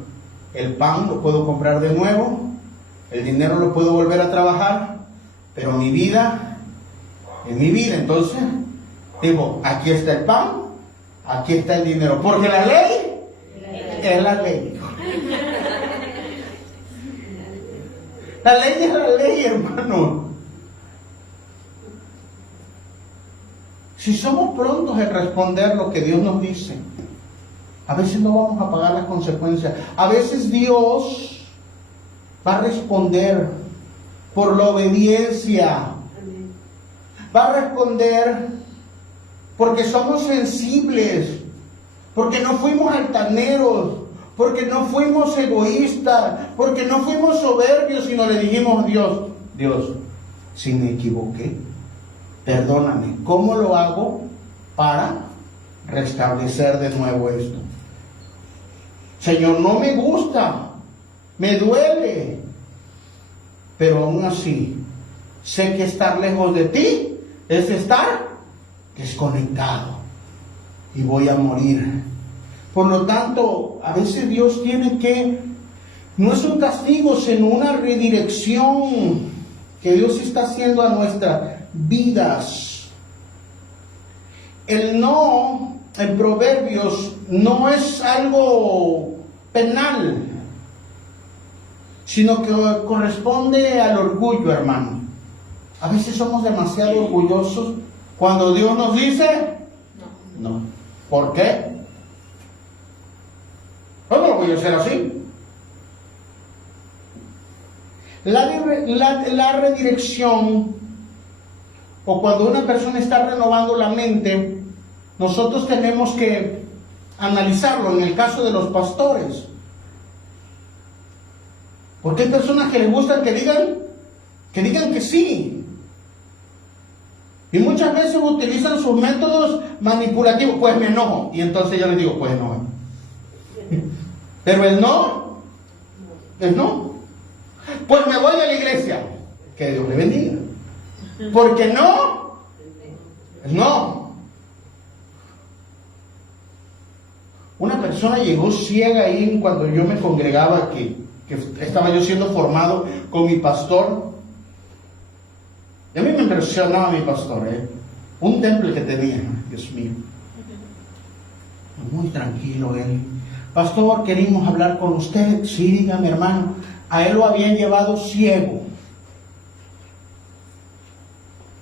el pan lo puedo comprar de nuevo, el dinero lo puedo volver a trabajar, pero mi vida es mi vida. Entonces, digo, aquí está el pan, aquí está el dinero, porque la ley es la ley. La ley es la ley, hermano. Si somos prontos en responder lo que Dios nos dice, a veces no vamos a pagar las consecuencias. A veces Dios va a responder por la obediencia. Va a responder porque somos sensibles, porque no fuimos altaneros, porque no fuimos egoístas, porque no fuimos soberbios, sino le dijimos, Dios, si me equivoqué, perdóname. ¿Cómo lo hago para restablecer de nuevo esto? Señor, no me gusta, me duele, pero aún así, sé que estar lejos de ti es estar desconectado y voy a morir. Por lo tanto, a veces Dios tiene que, no es un castigo, sino una redirección que Dios está haciendo a nuestras vidas. El no, en Proverbios, no es algo penal, sino que corresponde al orgullo, hermano. A veces somos demasiado orgullosos cuando Dios nos dice no. ¿Por qué? ¿Cómo lo voy a hacer así? La redirección, o cuando una persona está renovando la mente, nosotros tenemos que analizarlo. En el caso de los pastores, porque hay personas que les gustan que digan que sí, y muchas veces utilizan sus métodos manipulativos. Pues me enojo, y entonces yo les digo, pues no. Pero el no es no. Pues me voy a la iglesia, que Dios le bendiga, porque no es no. Una persona llegó ciega ahí cuando yo me congregaba, que estaba yo siendo formado con mi pastor. Y a mí me impresionaba mi pastor, un temple que tenía, Dios mío. Muy tranquilo él. Pastor, queremos hablar con usted. Sí, dígame, hermano. A él lo habían llevado ciego.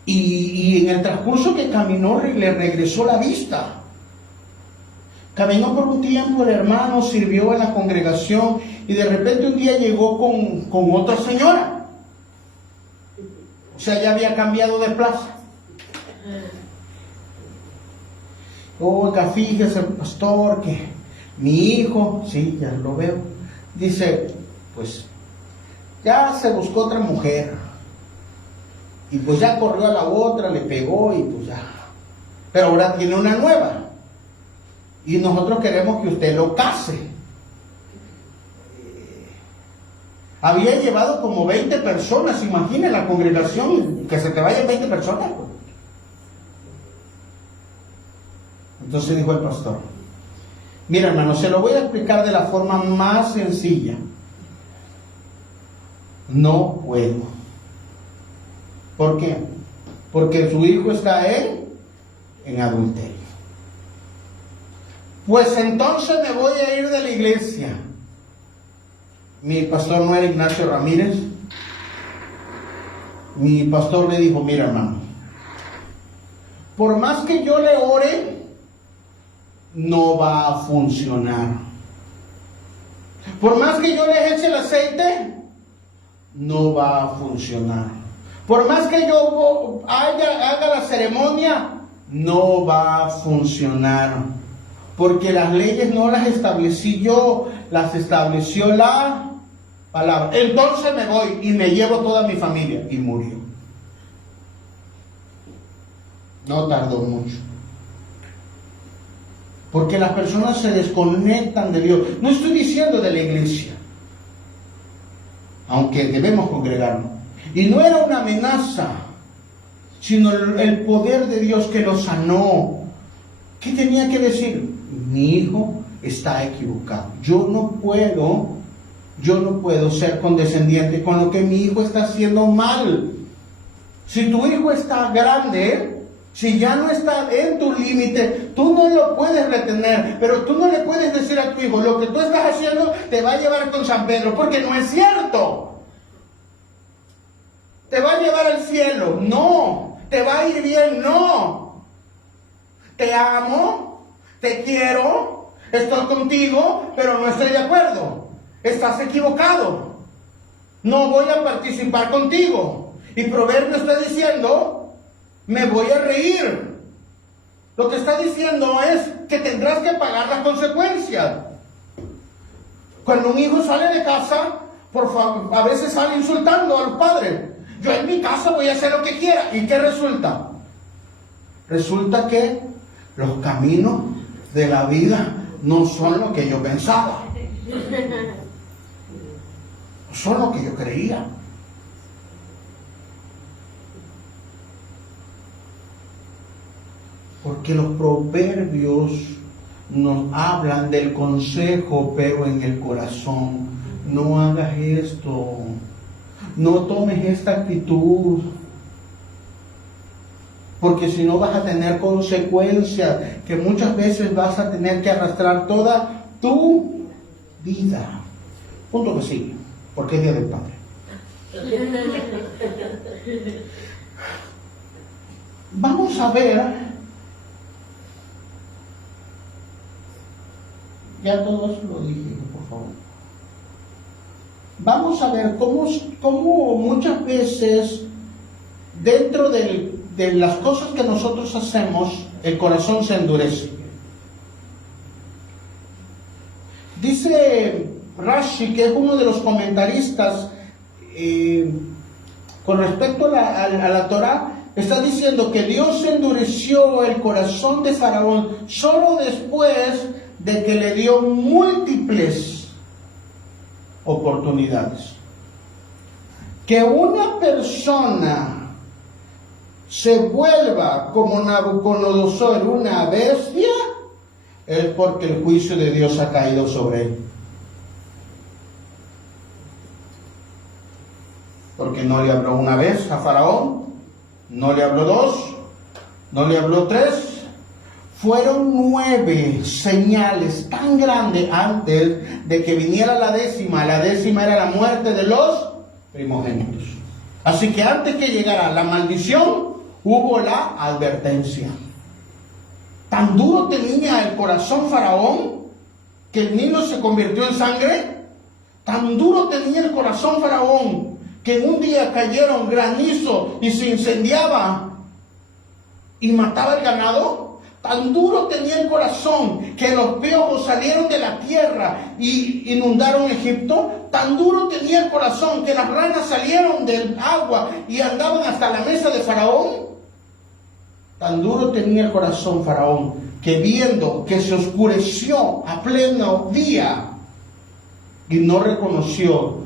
Y en el transcurso que caminó, le regresó la vista. Caminó por un tiempo, el hermano sirvió en la congregación y de repente un día llegó con otra señora. O sea, ya había cambiado de plaza. Oiga, fíjese, pastor, que mi hijo, sí, ya lo veo, dice, pues, ya se buscó otra mujer. Y pues ya corrió a la otra, le pegó y pues ya. Pero ahora tiene una nueva. Y nosotros queremos que usted lo case. Había llevado como 20 personas, imagine la congregación, que se te vayan 20 personas. Entonces dijo el pastor, mira hermano, se lo voy a explicar de la forma más sencilla. No puedo. ¿Por qué? Porque su hijo está en adulterio. Pues entonces me voy a ir de la iglesia. Mi pastor no era Ignacio Ramírez. Mi pastor le dijo, mira hermano, por más que yo le ore, no va a funcionar. Por más que yo le eche el aceite, no va a funcionar. Por más que yo haga la ceremonia, no va a funcionar. Porque las leyes no las establecí yo, las estableció la palabra. Entonces me voy y me llevo toda mi familia. Y murió. No tardó mucho. Porque las personas se desconectan de Dios. No estoy diciendo de la iglesia, aunque debemos congregarnos. Y no era una amenaza, sino el poder de Dios que lo sanó. ¿Qué tenía que decir? Mi hijo está equivocado. Yo no puedo ser condescendiente con lo que mi hijo está haciendo mal. Si tu hijo está grande, si ya no está en tu límite, tú no lo puedes retener, pero tú no le puedes decir a tu hijo, lo que tú estás haciendo te va a llevar con San Pedro, porque no es cierto. ¿Te va a llevar al cielo? No. ¿Te va a ir bien? No. Te amo, te quiero, estoy contigo, pero no estoy de acuerdo. Estás equivocado. No voy a participar contigo. Y Proverbio está diciendo, me voy a reír. Lo que está diciendo es que tendrás que pagar las consecuencias. Cuando un hijo sale de casa, por favor, a veces sale insultando a los padres. Yo en mi casa voy a hacer lo que quiera. ¿Y qué resulta? Resulta que los caminos de la vida no son lo que yo pensaba. No son lo que yo creía. Porque los proverbios nos hablan del consejo, pero en el corazón. No hagas esto. No tomes esta actitud, porque si no vas a tener consecuencias que muchas veces vas a tener que arrastrar toda tu vida. Punto que sigue, porque es Día del Padre. Vamos a ver, ya todo eso lo dije, por favor. Vamos a ver cómo muchas veces dentro de las cosas que nosotros hacemos, el corazón se endurece. Dice Rashi, que es uno de los comentaristas con respecto a la Torah, está diciendo que Dios endureció el corazón de Faraón solo después de que le dio múltiples oportunidades. Que una persona se vuelva como Nabucodonosor una bestia es porque el juicio de Dios ha caído sobre él. Porque no le habló una vez a Faraón, no le habló dos, no le habló tres. Fueron 9 señales tan grandes antes de que viniera la décima. La décima era la muerte de los primogénitos. Así que antes que llegara la maldición, hubo la advertencia. Tan duro tenía el corazón Faraón que el Nilo se convirtió en sangre. Tan duro tenía el corazón Faraón que en un día cayeron granizo y se incendiaba y mataba el ganado. Tan duro tenía el corazón que los piojos salieron de la tierra y inundaron Egipto. Tan duro tenía el corazón que las ranas salieron del agua y andaban hasta la mesa de Faraón. Tan duro tenía el corazón Faraón que viendo que se oscureció a pleno día y no reconoció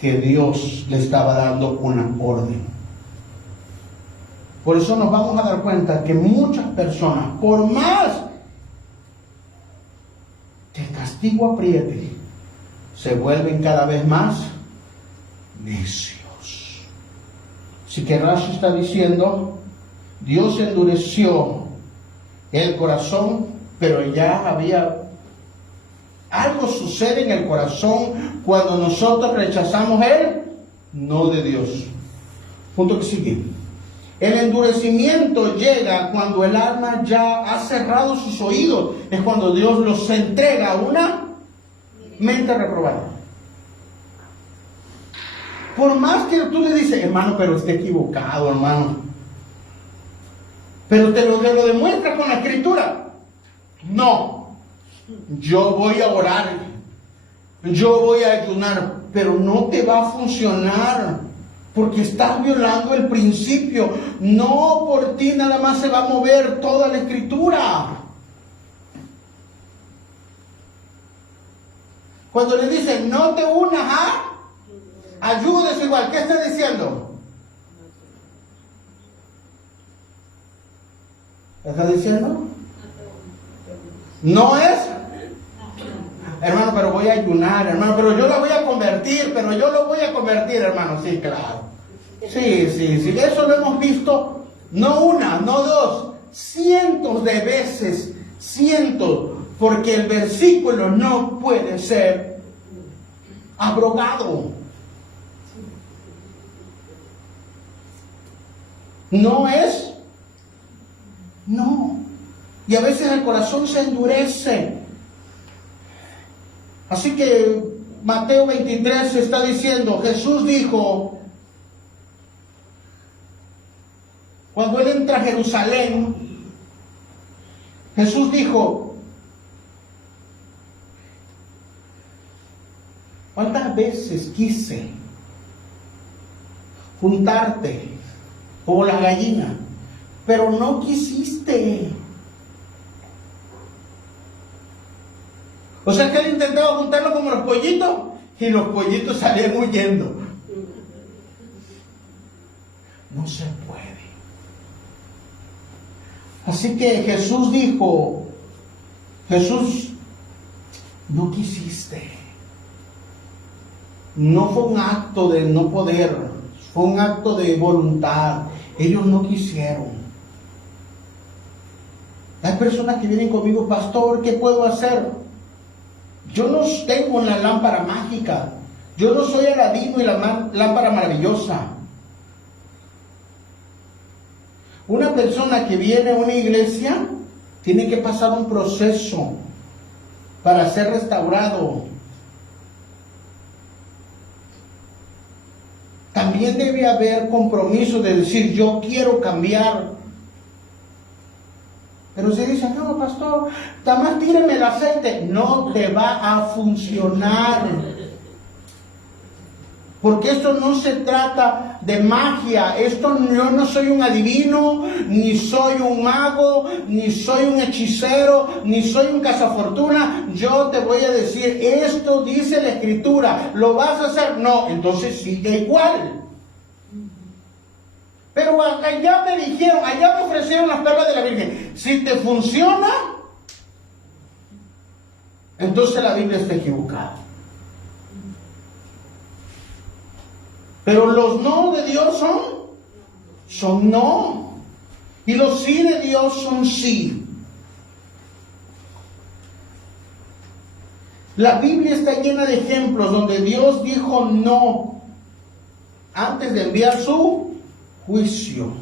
que Dios le estaba dando una orden. Por eso nos vamos a dar cuenta que muchas personas, por más que el castigo apriete, se vuelven cada vez más necios. Así que Rashi está diciendo, Dios endureció el corazón, pero ya había algo sucede en el corazón cuando nosotros rechazamos el no de Dios. Punto que sigue. El endurecimiento llega cuando el alma ya ha cerrado sus oídos. Es cuando Dios los entrega a una mente reprobada. Por más que tú le dices, hermano, pero está equivocado, hermano. Pero te lo demuestra con la escritura. No, yo voy a orar, yo voy a ayunar, pero no te va a funcionar. Porque estás violando el principio. No por ti nada más se va a mover toda la escritura. Cuando le dicen no te unas a ayudes igual, ¿qué está diciendo? ¿Qué está diciendo? No es, hermano, pero voy a ayunar, hermano, pero yo la voy a convertir, hermano. Sí, claro. Sí, eso lo hemos visto, no una, no dos, cientos de veces, porque el versículo no puede ser abrogado. No es, no. Y a veces el corazón se endurece. Así que Mateo 23 está diciendo, Jesús dijo, cuando él entra a Jerusalén, Jesús dijo, ¿cuántas veces quise juntarte como la gallina, pero no quisiste? O sea que él intentaba juntarlo como los pollitos y los pollitos salían huyendo. No se puede. Así que Jesús dijo, Jesús, no quisiste. No fue un acto de no poder, fue un acto de voluntad. Ellos no quisieron. Hay personas que vienen conmigo, pastor, ¿qué puedo hacer? Yo no tengo una lámpara mágica. Yo no soy Aladino y la lámpara maravillosa. Una persona que viene a una iglesia tiene que pasar un proceso para ser restaurado. También debe haber compromiso de decir, yo quiero cambiar. Pero si dice, no, pastor, nada más tíreme el aceite, no te va a funcionar. Porque esto no se trata de magia. Yo no soy un adivino, ni soy un mago, ni soy un hechicero, ni soy un cazafortuna. Yo te voy a decir, esto dice la escritura. ¿Lo vas a hacer? No, entonces sigue igual. Pero allá me dijeron, allá me ofrecieron las perlas de la Virgen. Si te funciona, entonces la Biblia está equivocada. Pero los no de Dios son no. Y los sí de Dios son sí. La Biblia está llena de ejemplos donde Dios dijo no antes de enviar su juicio.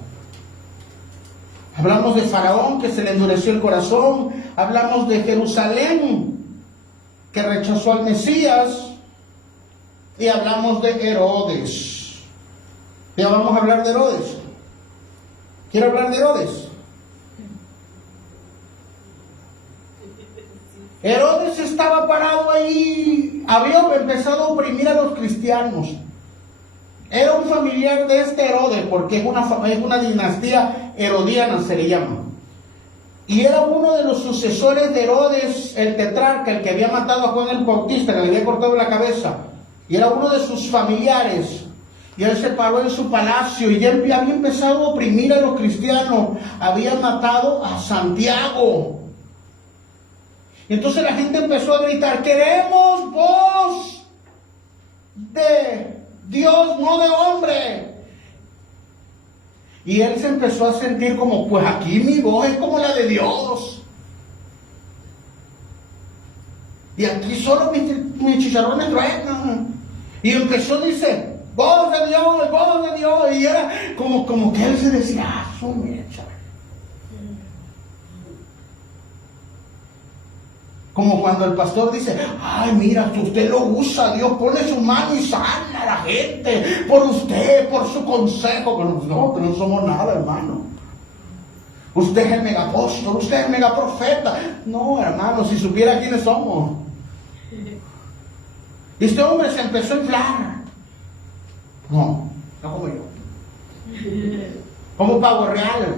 Hablamos de Faraón, que se le endureció el corazón. Hablamos de Jerusalén, que rechazó al Mesías. Y hablamos de Herodes. Ya vamos a hablar de Herodes. ¿Quiere hablar de Herodes? Herodes estaba parado ahí, había empezado a oprimir a los cristianos. Era un familiar de este Herodes, porque es una dinastía herodiana, se le llama. Y era uno de los sucesores de Herodes, el tetrarca, el que había matado a Juan el Bautista, que le había cortado la cabeza. Y era uno de sus familiares. Y él se paró en su palacio y ya había empezado a oprimir a los cristianos. Había matado a Santiago. Y entonces la gente empezó a gritar: queremos voz de Dios, no de hombre. Y él se empezó a sentir como, pues aquí mi voz es como la de Dios. Y aquí solo mis chicharrones truenan. Y empezó, dice, voz de Dios, voz de Dios. Y era como que él se decía, su mecha. Como cuando el pastor dice, ay, mira, si usted lo usa, Dios pone su mano y sana a la gente, por usted, por su consejo. Pero no, que no somos nada, hermano. Usted es el megapóstol, usted es el megaprofeta. No, hermano, si supiera quiénes somos. Y este hombre se empezó a inflar. No como yo. Como pavo real.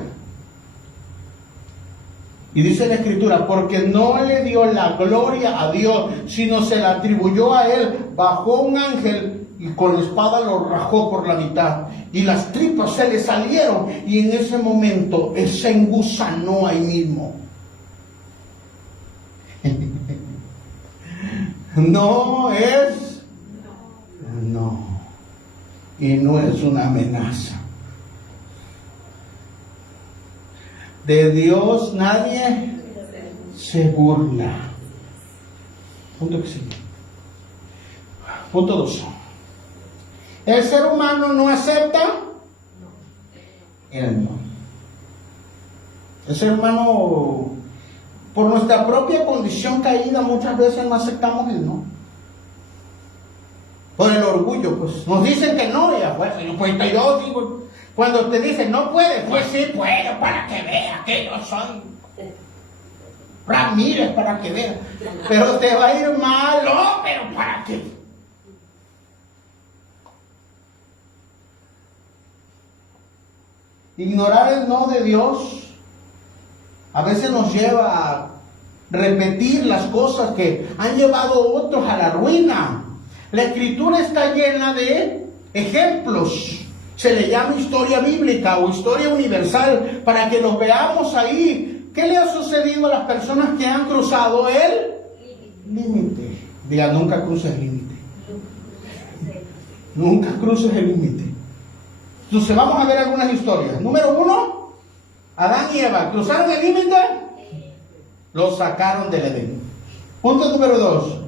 Y dice la Escritura, porque no le dio la gloria a Dios, sino se la atribuyó a él. Bajó un ángel y con la espada lo rajó por la mitad. Y las tripas se le salieron. Y en ese momento él se engusanó ahí mismo. No es. No. Y no es una amenaza. De Dios nadie se burla. Punto que sigue. Punto 2. El ser humano no acepta el no. El ser humano, por nuestra propia condición caída, muchas veces no aceptamos el no. Por el orgullo, pues. Nos dicen que no, y pues yo digo, cuando te dicen no puedes, pues sí puedo, para que vea que yo soy Ramírez, para que vea. Pero te va a ir mal, no, pero ¿para qué? Ignorar el no de Dios a veces nos lleva a repetir las cosas que han llevado a otros a la ruina. La Escritura está llena de ejemplos. Se le llama historia bíblica o historia universal para que los veamos ahí. ¿Qué le ha sucedido a las personas que han cruzado el límite? Diga, nunca cruces el límite. Nunca cruces el límite. Entonces vamos a ver algunas historias. Número 1, Adán y Eva cruzaron el límite, los sacaron del Edén. Punto número 2,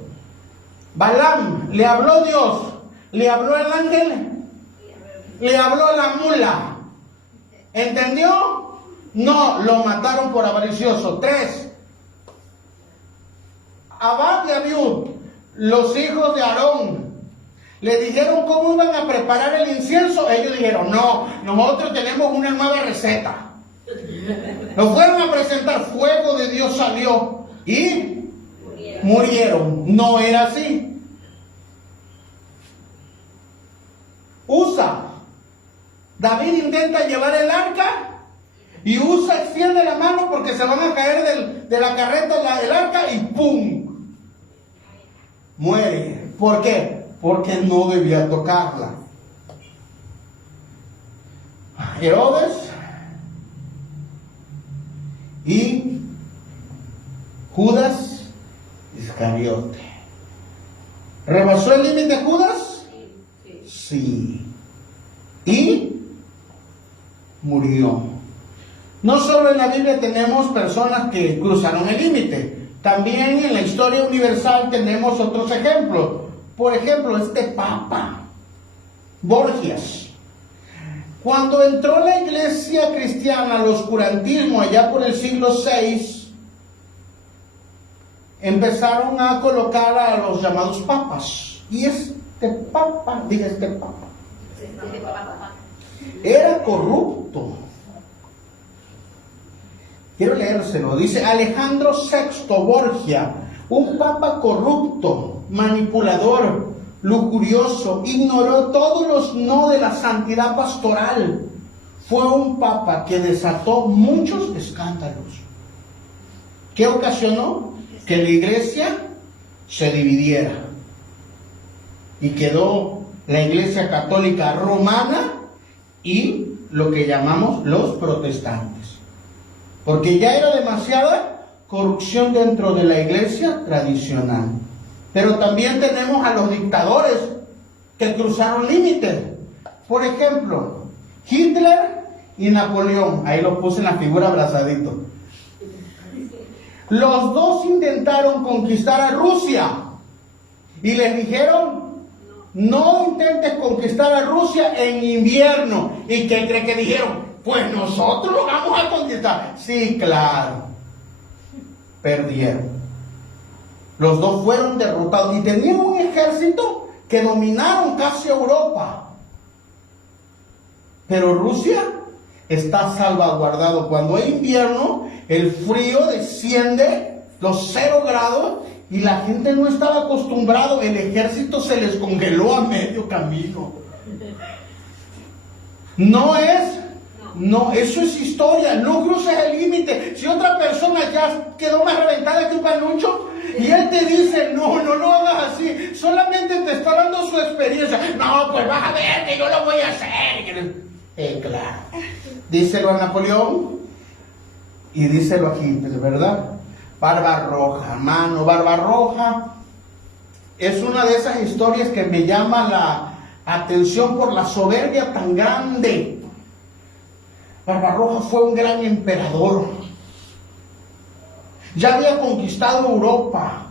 Balaam, le habló Dios, le habló el ángel, le habló la mula. ¿Entendió? No, lo mataron por avaricioso. 3, Abad y Abiud, los hijos de Aarón, le dijeron cómo iban a preparar el incienso. Ellos dijeron, no, nosotros tenemos una nueva receta. Lo fueron a presentar, fuego de Dios salió y murieron. No era así. Usa, David intenta llevar el arca y Usa extiende la mano porque se van a caer de la carreta del arca y ¡pum! Muere. ¿Por qué? Porque no debía tocarla. Herodes y Judas Iscariote. ¿Rebasó el límite Judas? Sí. Y murió. No solo en la Biblia tenemos personas que cruzaron el límite, también en la historia universal tenemos otros ejemplos. Por ejemplo, este Papa Borgias. Cuando entró la iglesia cristiana al oscurantismo allá por el siglo VI, empezaron a colocar a los llamados papas. Y este papa, era corrupto. Quiero leérselo. Dice Alejandro VI Borgia, Un papa corrupto, manipulador, lujurioso, ignoró todos los no de la santidad pastoral. Fue un papa que desató muchos escándalos. ¿Qué ocasionó? Que la iglesia se dividiera. Y quedó la iglesia católica romana y lo que llamamos los protestantes. Porque ya era demasiada corrupción dentro de la iglesia tradicional. Pero también tenemos a los dictadores que cruzaron límites. Por ejemplo, Hitler y Napoleón. Ahí los puse en la figura abrazaditos. Los dos intentaron conquistar a Rusia. Y les dijeron, no intentes conquistar a Rusia en invierno. ¿Y qué cree que dijeron? Pues nosotros lo vamos a conquistar. Sí, claro. Perdieron. Los dos fueron derrotados y tenían un ejército que dominaron casi Europa. Pero Rusia está salvaguardado. Cuando hay invierno, el frío desciende los 0 grados y la gente no estaba acostumbrado. El ejército se les congeló a medio camino. No, eso es historia. No cruces el límite. Si otra persona ya quedó más reventada que un panucho y él te dice, no hagas así, solamente te está dando su experiencia. No, pues vas a ver que yo lo voy a hacer. Claro. Díselo a Napoleón y díselo a Hitler, ¿verdad? Barbarroja, hermano, Barbarroja es una de esas historias que me llama la atención por la soberbia tan grande. Barbarroja fue un gran emperador. Ya había conquistado Europa.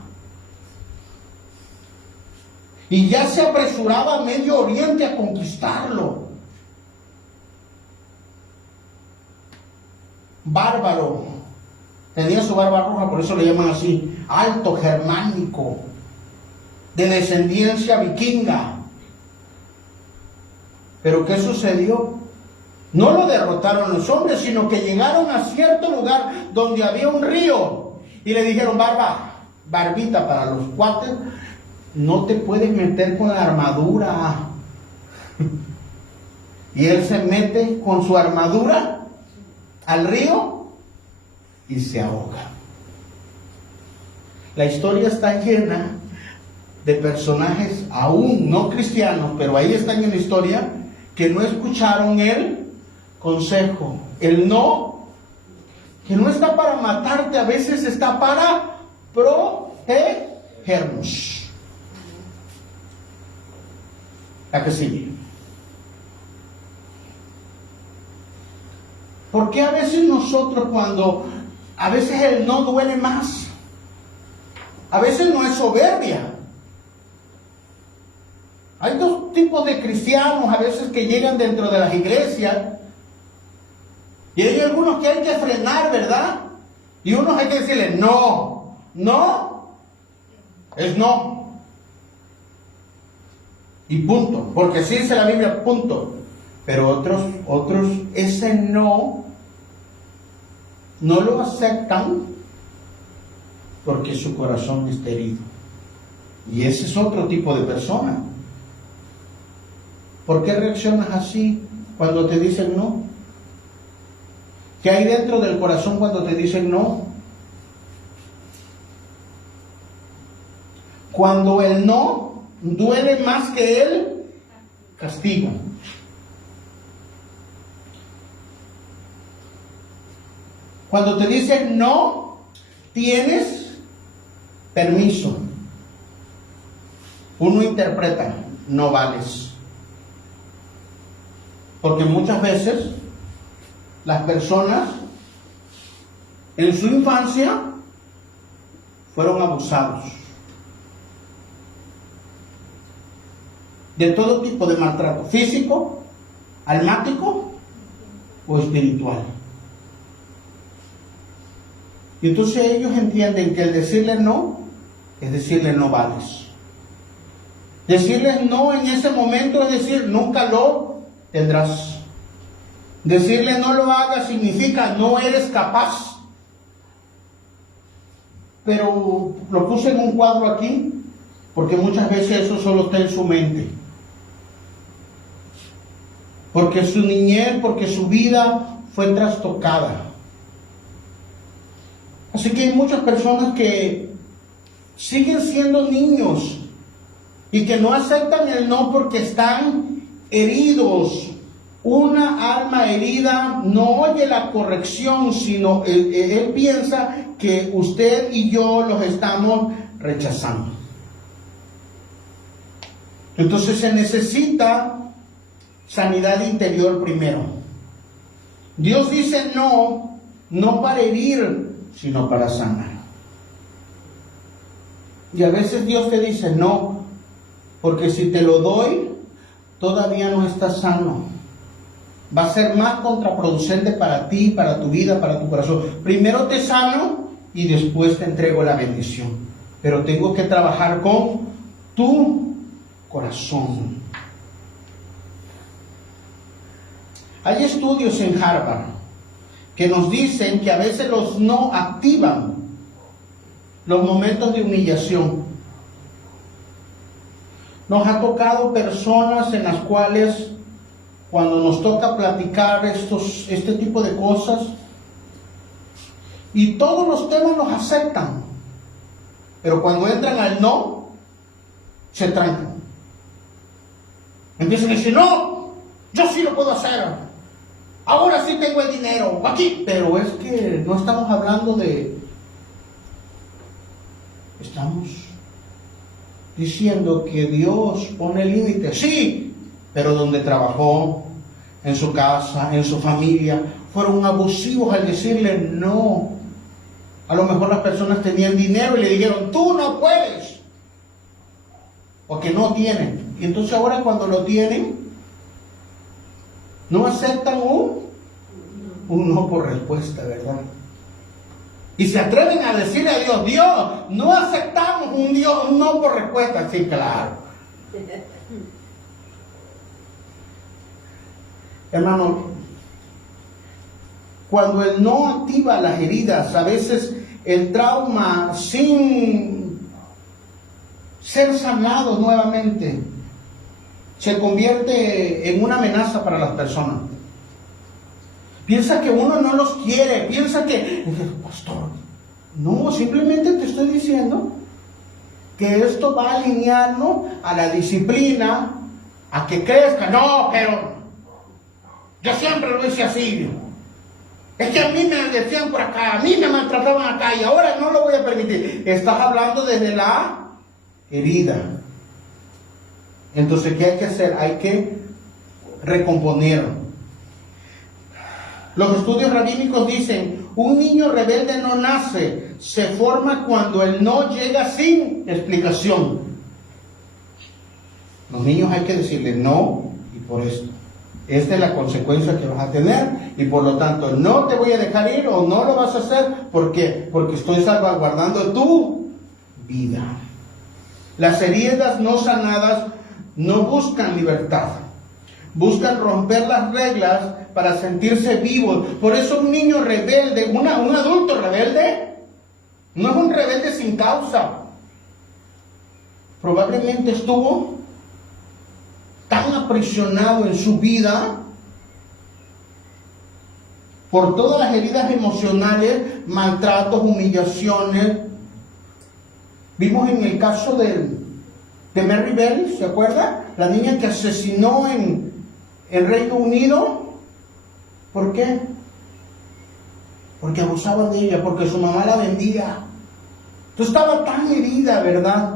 Y ya se apresuraba a Medio Oriente a conquistarlo. Bárbaro. Tenía su barba roja, por eso le llaman así. Alto, germánico. De descendencia vikinga. Pero ¿qué sucedió? No lo derrotaron los hombres, sino que llegaron a cierto lugar donde había un río. Y le dijeron, barbita para los cuates, no te puedes meter con la armadura. Y él se mete con su armadura al río y se ahoga. La historia está llena de personajes aún no cristianos, pero ahí están en la historia, que no escucharon el consejo. El no, que no está para matarte, a veces está para protegernos. La que sigue. ¿Por qué a veces nosotros a veces el no duele más? A veces no es soberbia. Hay dos tipos de cristianos a veces que llegan dentro de las iglesias. Y hay algunos que hay que frenar, ¿verdad? Y unos hay que decirle, no es no. Y punto. Porque sí dice la Biblia, punto. Pero otros ese no lo aceptan porque su corazón está herido. Y ese es otro tipo de persona. ¿Por qué reaccionas así cuando te dicen no? ¿Qué hay dentro del corazón cuando te dicen no? Cuando el no duele más que el castigo. Cuando te dicen no, tienes permiso. Uno interpreta, no vales. Porque muchas veces las personas en su infancia fueron abusados de todo tipo de maltrato, físico, almático o espiritual. Y entonces ellos entienden que el decirle no es decirle no vales. Decirles no en ese momento es decir nunca lo tendrás. Decirle no lo hagas significa no eres capaz. pero lo puse en un cuadro aquí, porque muchas veces eso solo está en su mente. Porque su niñez, porque su vida fue trastocada. Así que hay muchas personas que siguen siendo niños y que no aceptan el no porque están heridos. Una alma herida no oye la corrección, sino él piensa que usted y yo los estamos rechazando. Entonces se necesita sanidad interior primero. Dios dice no, no para herir, sino para sanar. Y a veces Dios te dice no, porque si te lo doy, todavía no estás sano. Va a ser más contraproducente para ti, para tu vida, para tu corazón. Primero te sano y después te entrego la bendición. Pero tengo que trabajar con tu corazón. Hay estudios en Harvard que nos dicen que a veces los no activan los momentos de humillación. Nos ha tocado personas en las cuales cuando nos toca platicar este tipo de cosas, y todos los temas los aceptan, pero cuando entran al no, se trancan. Empiezan a decir, no, yo sí lo puedo hacer, ahora sí tengo el dinero, aquí. Pero es que no estamos hablando de... Estamos diciendo que Dios pone límites, sí, pero donde trabajó, en su casa, en su familia, fueron abusivos al decirle no. A lo mejor las personas tenían dinero y le dijeron, tú no puedes, porque no tienen. Y entonces ahora cuando lo tienen, no aceptan un no por respuesta, ¿verdad? Y se atreven a decirle a Dios, Dios, no aceptamos un no por respuesta. Sí, claro. Hermano, cuando el no activa las heridas, a veces el trauma, sin ser sanado nuevamente, se convierte en una amenaza para las personas. Piensa que uno no los quiere, piensa que, pastor, no, simplemente te estoy diciendo que esto va alineando a la disciplina, a que crezca. No, pero yo siempre lo hice así. Es que a mí me decían por acá, a mí me maltrataban acá y ahora no lo voy a permitir. Estás hablando desde la herida. Entonces, ¿qué hay que hacer? Hay que recomponer. Los estudios rabínicos dicen, un niño rebelde no nace, se forma cuando el no llega sin explicación. Los niños hay que decirle no y por esto. Esta es la consecuencia que vas a tener y por lo tanto no te voy a dejar ir o no lo vas a hacer. ¿Por qué? Porque estoy salvaguardando tu vida. Las heridas no sanadas no buscan libertad, buscan romper las reglas para sentirse vivos. Por eso un niño rebelde, un adulto rebelde, no es un rebelde sin causa. Probablemente estuvo tan aprisionado en su vida por todas las heridas emocionales, maltratos, humillaciones. Vimos en el caso de Mary Bell, ¿se acuerda? La niña que asesinó en Reino Unido. ¿Por qué? Porque abusaban de ella, porque su mamá la vendía. Entonces estaba tan herida, ¿verdad?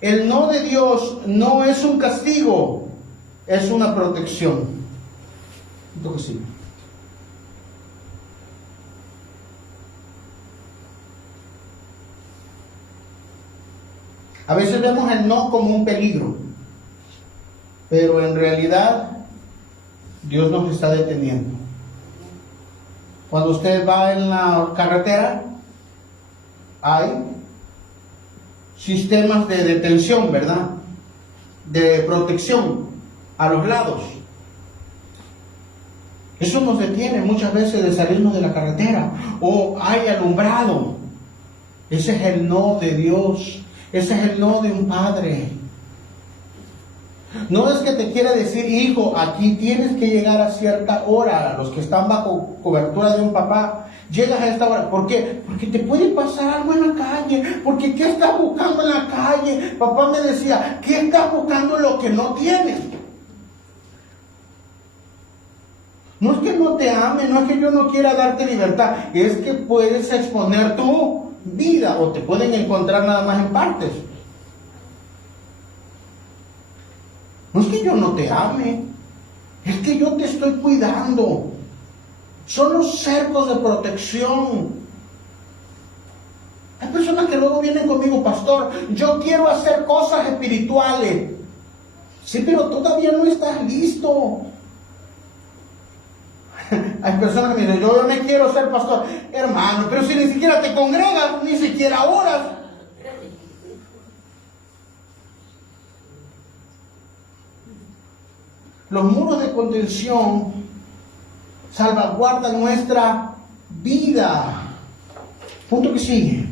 El no de Dios no es un castigo, es una protección. Entonces sí. A veces vemos el no como un peligro, pero en realidad Dios nos está deteniendo. Cuando usted va en la carretera, hay sistemas de detención, ¿verdad? De protección a los lados. Eso nos detiene muchas veces de salirnos de la carretera. O hay alumbrado. Ese es el no de Dios. Ese es el no de un padre. No es que te quiere decir, hijo, aquí tienes que llegar a cierta hora. Los que están bajo cobertura de un papá, llegas a esta hora. ¿Por qué? Porque te puede pasar algo en la calle. Porque ¿qué estás buscando en la calle? Papá me decía, ¿qué estás buscando lo que no tienes? No es que no te ame, no es que yo no quiera darte libertad, es que puedes exponer tu vida o te pueden encontrar nada más en partes. No es que yo no te ame, es que yo te estoy cuidando. Son los cercos de protección. Hay personas que luego vienen conmigo, pastor, yo quiero hacer cosas espirituales. Sí, pero todavía no estás listo. Hay personas que me dicen, yo no quiero ser pastor. Hermano, pero si ni siquiera te congregas, ni siquiera oras. Los muros de contención salvaguardan nuestra vida. Punto que sigue.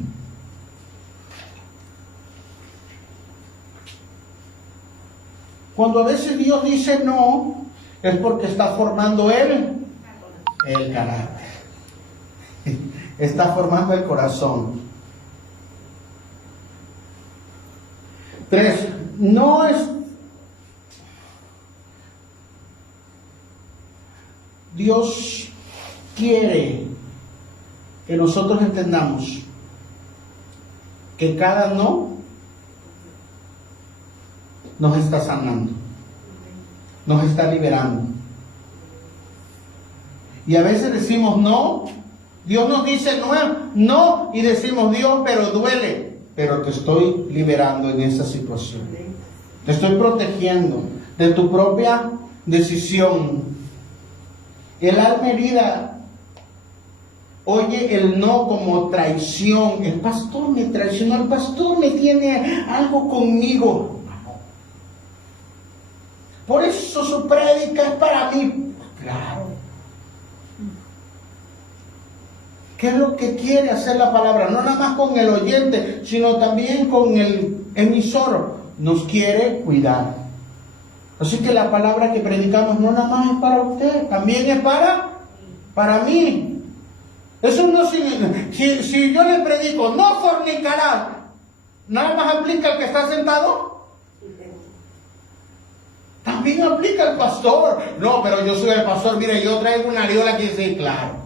Cuando a veces Dios dice no, es porque está formando el carácter. Está formando el corazón. 3. No es... Dios quiere que nosotros entendamos que cada no nos está sanando, nos está liberando. Y a veces decimos no, Dios nos dice no, y decimos Dios, pero duele, pero te estoy liberando en esa situación. Te estoy protegiendo de tu propia decisión. El alma herida oye el no como traición. El pastor me traicionó, el pastor me tiene algo conmigo. Por eso su prédica es para mí. Claro. ¿Qué es lo que quiere hacer la palabra? No nada más con el oyente, sino también con el emisor. Nos quiere cuidar. Así que la palabra que predicamos no nada más es para usted, también es para mí. Eso no si yo le predico, no fornicarás, nada más aplica al que está sentado. También aplica al pastor. No, pero yo soy el pastor, mire, yo traigo una ariola aquí, sí, claro.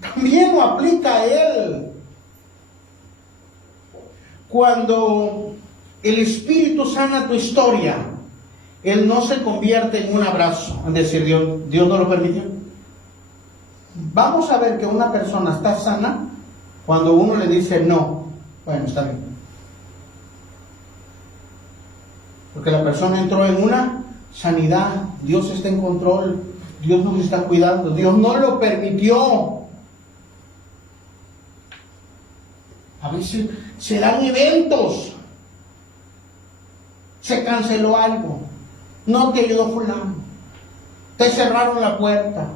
También lo aplica a él. Cuando el Espíritu sana tu historia, Él no se convierte en un abrazo, es decir, Dios no lo permitió. Vamos a ver que una persona está sana cuando uno le dice no. Bueno, está bien. Porque la persona entró en una sanidad. Dios está en control. Dios nos está cuidando. Dios no lo permitió. A veces se dan eventos. Se canceló algo. No te ayudó fulano. Te cerraron la puerta.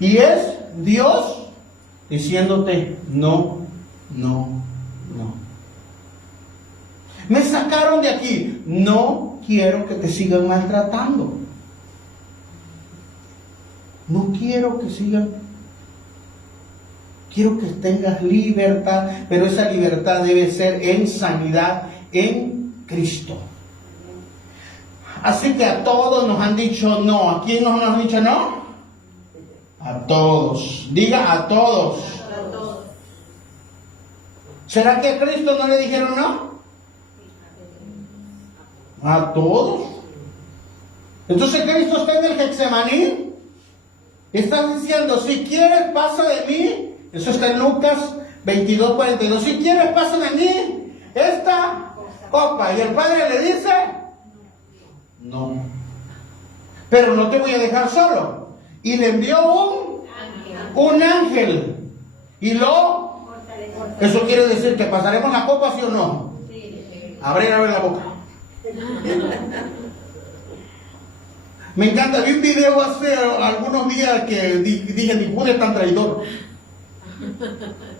Y es Dios diciéndote no, no, no. Me sacaron de aquí. No quiero que te sigan maltratando. No quiero que sigan. Quiero que tengas libertad, pero esa libertad debe ser en sanidad en Cristo. Así que a todos nos han dicho no. ¿A quién nos han dicho no? A todos. Diga a todos. ¿Será que a Cristo no le dijeron no? A todos. Entonces Cristo está en el Getsemaní. Está diciendo, si quieres pasa de mí. Eso está en Lucas 22:42. Si quieres pasa de mí esta copa. Y el Padre le dice, no, pero no te voy a dejar solo. Y le envió un ángel. Y eso quiere decir que pasaremos la copa, ¿sí o no? Abre la boca. Me encanta, vi un video hace algunos días que dije, ni pude tan traidor.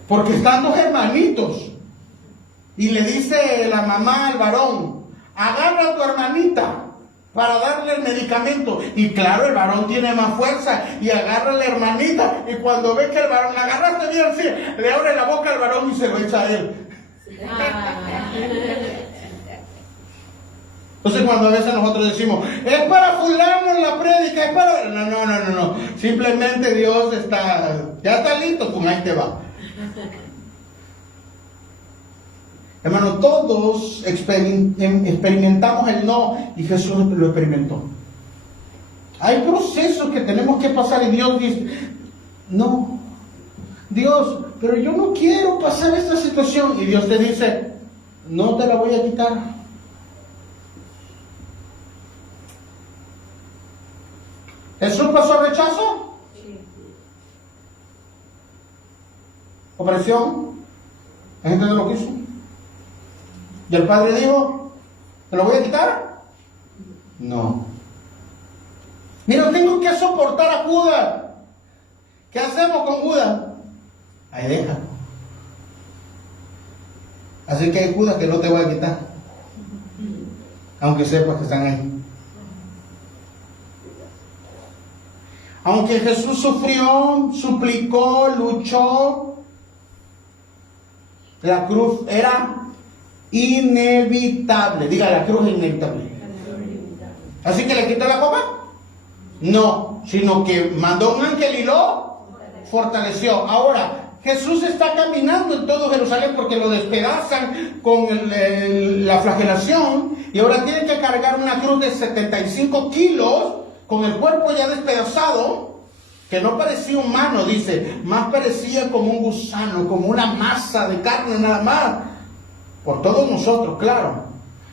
Porque están dos hermanitos. Y le dice la mamá al varón, agarra a tu hermanita para darle el medicamento. Y claro, el varón tiene más fuerza y agarra a la hermanita. Y cuando ve que el varón, la agarraste bien, sí, le abre la boca al varón y se lo echa a él. Entonces cuando a veces nosotros decimos, es para fulano en la prédica, es para... No. Simplemente Dios ya está listo, pues ahí te va. Hermano, todos experimentamos el no y Jesús lo experimentó. Hay procesos que tenemos que pasar y Dios dice, no, Dios, pero yo no quiero pasar esta situación. Y Dios te dice, no te la voy a quitar. ¿Jesús pasó rechazo? Sí. ¿Opresión? ¿La gente no lo quiso? ¿Y el padre dijo, ¿te lo voy a quitar? No. Mira, tengo que soportar a Judas. ¿Qué hacemos con Judas? Ahí deja. Así que hay Judas que no te voy a quitar. Aunque sepas que están ahí. Aunque Jesús sufrió, suplicó, luchó, la cruz era inevitable. Diga, la cruz es inevitable. ¿Así que le quitó la copa? No, sino que mandó un ángel y lo fortaleció. Ahora, Jesús está caminando en todo Jerusalén porque lo despedazan con la flagelación y ahora tiene que cargar una cruz de 75 kilos con el cuerpo ya despedazado, que no parecía humano, dice, más parecía como un gusano, como una masa de carne nada más, por todos nosotros, claro.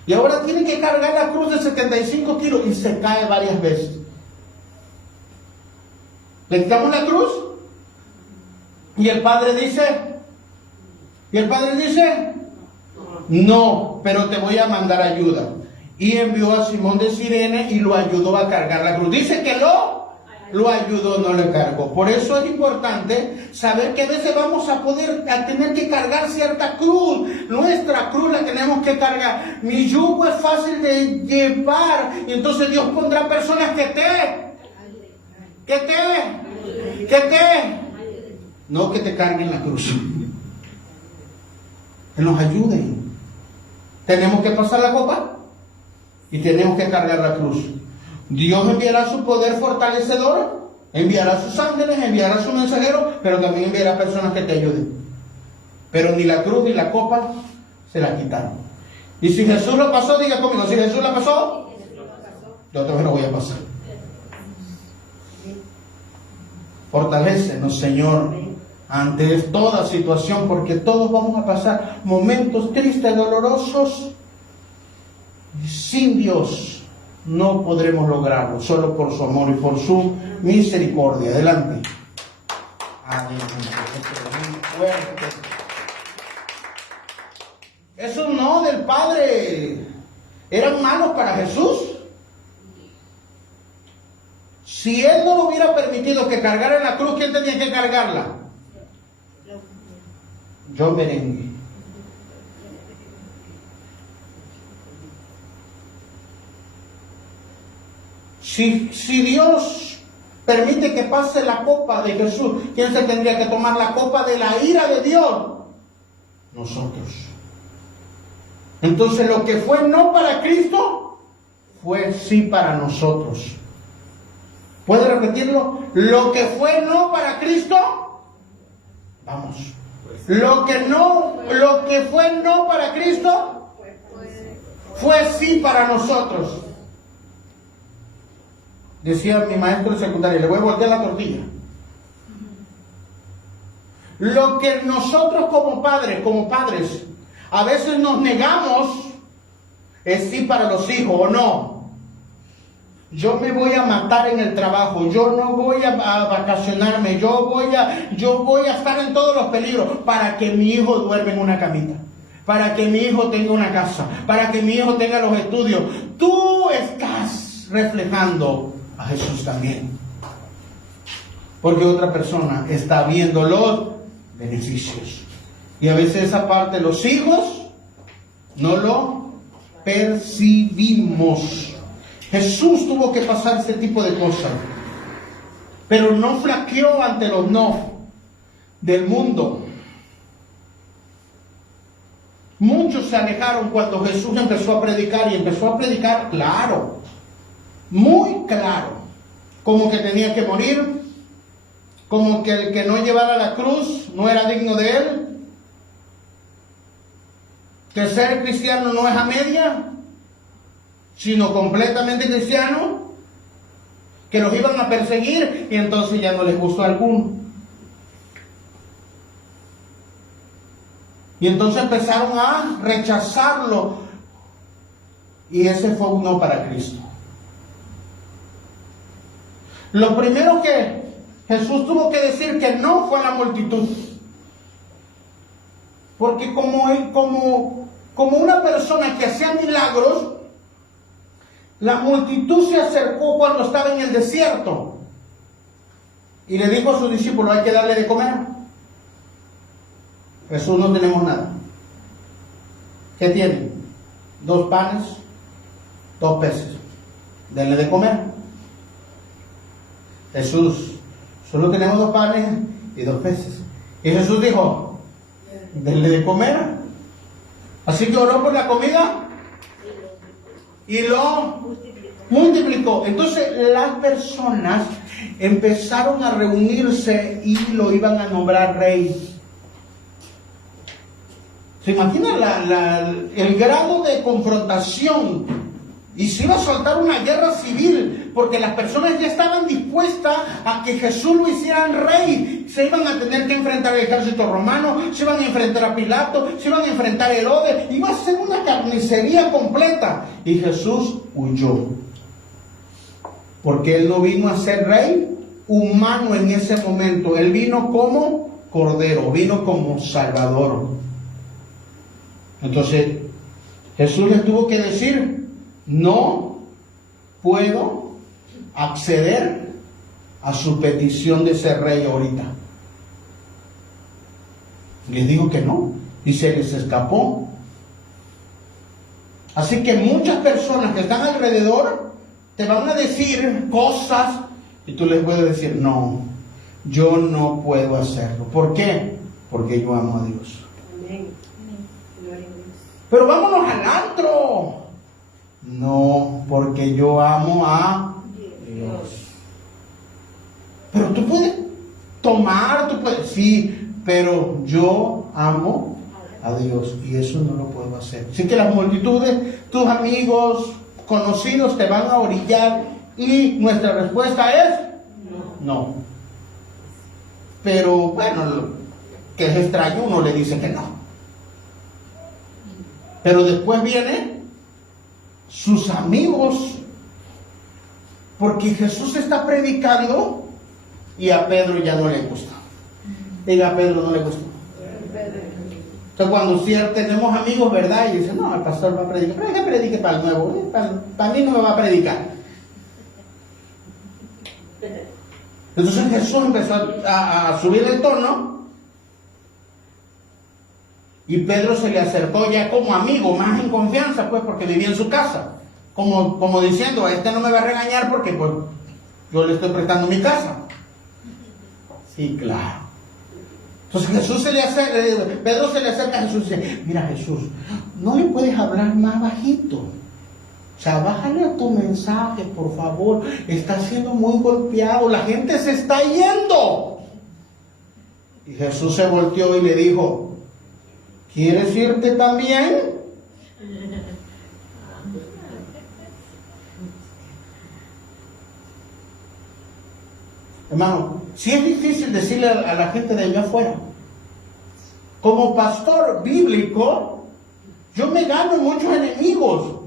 Y ahora tiene que cargar la cruz de 75 kilos y se cae varias veces. Le quitamos la cruz y el padre dice, no, pero te voy a mandar ayuda. Y envió a Simón de Cirene y lo ayudó a cargar la cruz. Dice que lo ayudó, no le cargó. Por eso es importante saber que a veces vamos a tener que cargar cierta cruz. Nuestra cruz la tenemos que cargar. Mi yugo es fácil de llevar. Y entonces Dios pondrá personas no que te carguen la cruz. Que nos ayuden. Tenemos que pasar la copa y tenemos que cargar la cruz. Dios enviará su poder fortalecedor, enviará sus ángeles, enviará su mensajero, pero también enviará personas que te ayuden. Pero ni la cruz ni la copa se la quitaron. Y si Jesús lo pasó, diga conmigo, si Jesús la pasó, yo también lo voy a pasar. Fortalécenos, Señor, ante toda situación, porque todos vamos a pasar momentos tristes, dolorosos. Sin Dios no podremos lograrlo, solo por su amor y por su misericordia. Adelante. Esos no del Padre eran malos para Jesús. Si Él no lo hubiera permitido que cargara la cruz, ¿quién tenía que cargarla? Yo merengue. Si Dios permite que pase la copa de Jesús, ¿quién se tendría que tomar la copa de la ira de Dios? Nosotros. Entonces lo que fue no para Cristo, fue sí para nosotros. ¿Puede repetirlo? Lo que fue no para Cristo, vamos. Lo que fue no para Cristo, fue sí para nosotros. Decía mi maestro de secundaria, le voy a voltear la tortilla. Lo que nosotros como padres, a veces nos negamos, es sí para los hijos o no. Yo me voy a matar en el trabajo, yo no voy a vacacionarme, yo voy a estar en todos los peligros para que mi hijo duerme en una camita, para que mi hijo tenga una casa, para que mi hijo tenga los estudios. Tú estás reflejando a Jesús también, porque otra persona está viendo los beneficios. Y a veces esa parte los hijos no lo percibimos. Jesús tuvo que pasar este tipo de cosas, pero no flaqueó ante los no del mundo. Muchos se alejaron cuando Jesús empezó a predicar, y empezó a predicar claro, muy claro, como que tenía que morir, como que el que no llevara la cruz no era digno de él, que ser cristiano no es a media, sino completamente cristiano, que los iban a perseguir, y entonces ya no les gustó a alguno. Y entonces empezaron a rechazarlo, y ese fue un no para Cristo. Lo primero que Jesús tuvo que decir que no fue a la multitud, porque como una persona que hacía milagros, la multitud se acercó cuando estaba en el desierto y le dijo a sus discípulos: hay que darle de comer. Jesús: no tenemos nada. ¿Qué tienen? 2 panes, 2 peces. Denle de comer. Jesús: solo tenemos 2 panes y 2 peces. Y Jesús dijo: denle de comer. Así que oró por la comida y lo multiplicó. Entonces las personas empezaron a reunirse y lo iban a nombrar rey. ¿Se imagina el grado de confrontación? Y se iba a soltar una guerra civil, porque las personas ya estaban dispuestas a que Jesús lo hicieran rey. Se iban a tener que enfrentar al ejército romano, se iban a enfrentar a Pilato, se iban a enfrentar a Herodes. Iba a ser una carnicería completa. Y Jesús huyó, porque Él no vino a ser rey humano en ese momento. Él vino como Cordero, vino como Salvador. Entonces Jesús les tuvo que decir: no puedo acceder a su petición de ser rey ahorita. Les dijo que no, y se les escapó. Así que muchas personas que están alrededor te van a decir cosas, y tú les puedes decir: no, yo no puedo hacerlo. ¿Por qué? Porque yo amo a Dios. Amén. Pero vámonos al antro. No, porque yo amo a Dios. Pero tú puedes tomar, tú puedes, sí, pero yo amo a Dios, y eso no lo puedo hacer. Así que las multitudes, tus amigos, conocidos, te van a orillar, y nuestra respuesta es no. Pero bueno, que es extraño, uno le dice que no. Pero después vienen sus amigos, porque Jesús está predicando y a Pedro ya no le gusta. Diga: a Pedro no le gusta. Entonces cuando tenemos amigos, ¿verdad? Y dicen: no, el pastor va a predicar. Pero que predique para el nuevo. Para mí no me va a predicar. Entonces Jesús empezó a subir el tono. Y Pedro se le acercó ya como amigo, más en confianza, pues, porque vivía en su casa. Como diciendo: este no me va a regañar porque pues yo le estoy prestando mi casa. Sí, claro. Entonces Pedro se le acerca a Jesús y dice: mira, Jesús, ¿no le puedes hablar más bajito? O sea, bájale a tu mensaje, por favor. Está siendo muy golpeado, la gente se está yendo. Y Jesús se volteó y le dijo: ¿quieres irte también? Hermano, si es difícil decirle a la gente de allá afuera. Como pastor bíblico, yo me gano muchos enemigos.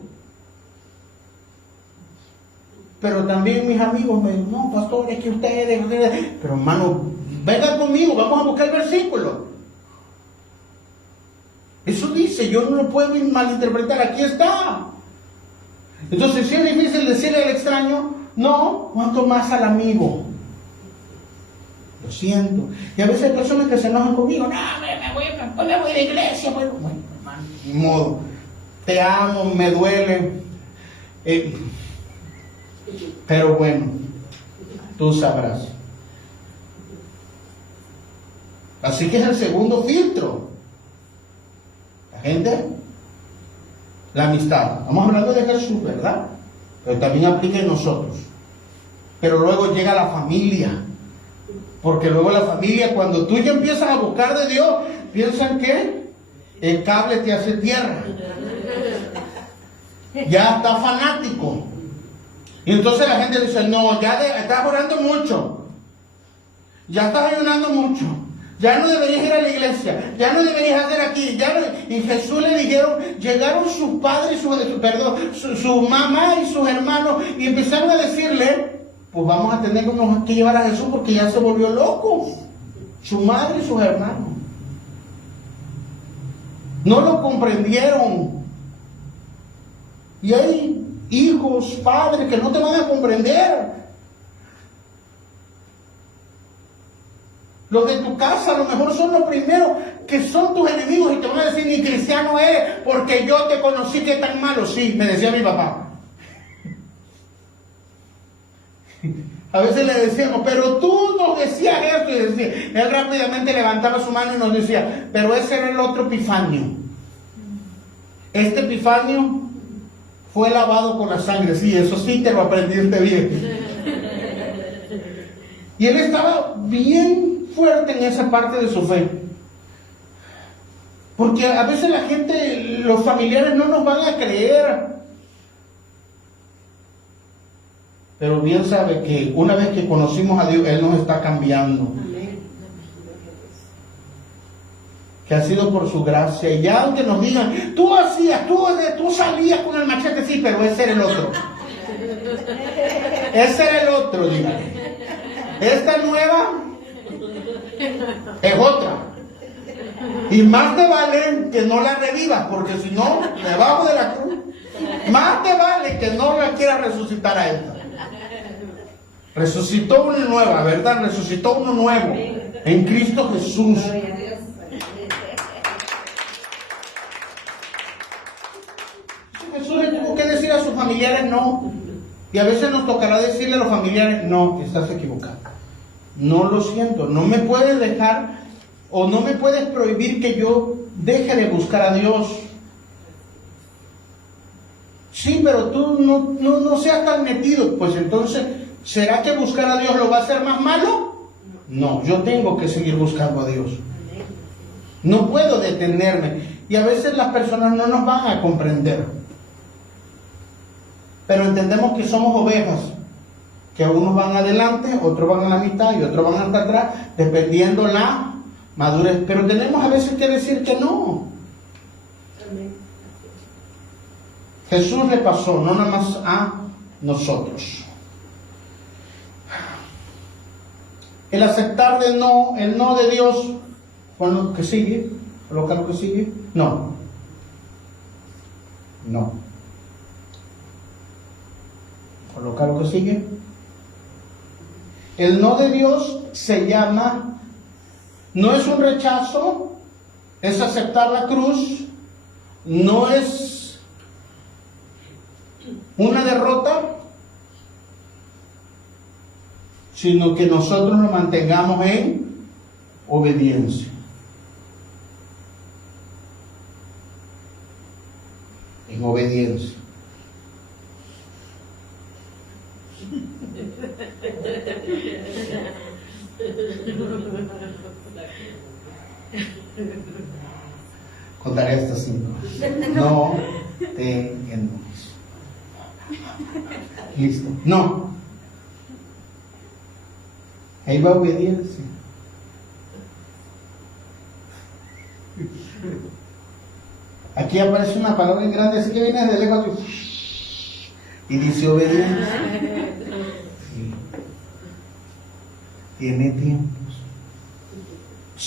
Pero también mis amigos me dicen: no, pastor, es que ustedes... Pero hermano, vengan conmigo, vamos a buscar el versículo. Eso dice, yo no lo puedo malinterpretar, aquí está. Entonces, si es difícil decirle al extraño, no, cuanto más al amigo. lo siento. Y a veces hay personas que se enojan conmigo, no, me voy de iglesia. Bueno, hermano, ni modo. Te amo, me duele. Pero bueno, tú sabrás. Así que es el segundo filtro. La gente, la amistad. Estamos hablando de Jesús, ¿verdad? Pero también aplica en nosotros. Pero luego llega la familia. Porque luego la familia, cuando tú ya empiezas a buscar de Dios, piensan que el cable te hace tierra. Ya está fanático. Y entonces la gente dice, no, ya estás orando mucho. Ya estás ayunando mucho. Ya no deberías ir a la iglesia, ya no deberías hacer aquí, y Jesús le dijeron, llegaron sus padres, su mamá y sus hermanos, y empezaron a decirle, pues vamos a tener que llevar a Jesús porque ya se volvió loco, su madre y sus hermanos. No lo comprendieron. Y hay hijos, padres que no te van a comprender. Los de tu casa a lo mejor son los primeros que son tus enemigos y te van a decir, ni cristiano eres porque yo te conocí que tan malo. Sí, me decía mi papá. A veces le decíamos, pero tú nos decías esto. Y decía, él rápidamente levantaba su mano y nos decía, pero ese era el otro Epifanio. Este Epifanio fue lavado con la sangre. Sí, eso sí te lo aprendiste bien. Y él estaba bien fuerte en esa parte de su fe. Porque a veces la gente, los familiares no nos van a creer. Pero bien sabe que una vez que conocimos a Dios, Él nos está cambiando. Que ha sido por su gracia. Y ya aunque nos digan, tú salías con el machete, sí, pero ese era el otro. Ese era el otro, dígale. Esta nueva es otra. Y más te vale que no la revivas, porque si no, debajo de la cruz, más te vale que no la quieras resucitar a esta. Resucitó una nueva, ¿verdad? Resucitó uno nuevo en Cristo Jesús. Jesús le tuvo que decir a sus familiares no. Y a veces nos tocará decirle a los familiares, no, estás equivocado. No lo siento, no me puedes dejar o no me puedes prohibir que yo deje de buscar a Dios. Sí, pero tú no seas tan metido. Pues entonces, ¿será que buscar a Dios lo va a hacer más malo? No, yo tengo que seguir buscando a Dios. No puedo detenerme. Y a veces las personas no nos van a comprender. Pero entendemos que somos ovejas, que unos van adelante, otros van a la mitad y otros van hasta atrás, dependiendo la madurez. Pero tenemos a veces que decir que no. Jesús le pasó, no nada más a nosotros. El aceptar el no de Dios, con lo que sigue, coloca lo que sigue, no. Coloca lo que sigue. El no de Dios se llama, no es un rechazo, es aceptar la cruz, no es una derrota, sino que nosotros nos mantengamos en obediencia. En obediencia. Contaré hasta 5. No te enojes. Listo. No. Ahí va obediencia. Aquí aparece una palabra en grande, así que viene de lejos y dice obediencia. Sí. Tiene tiempos.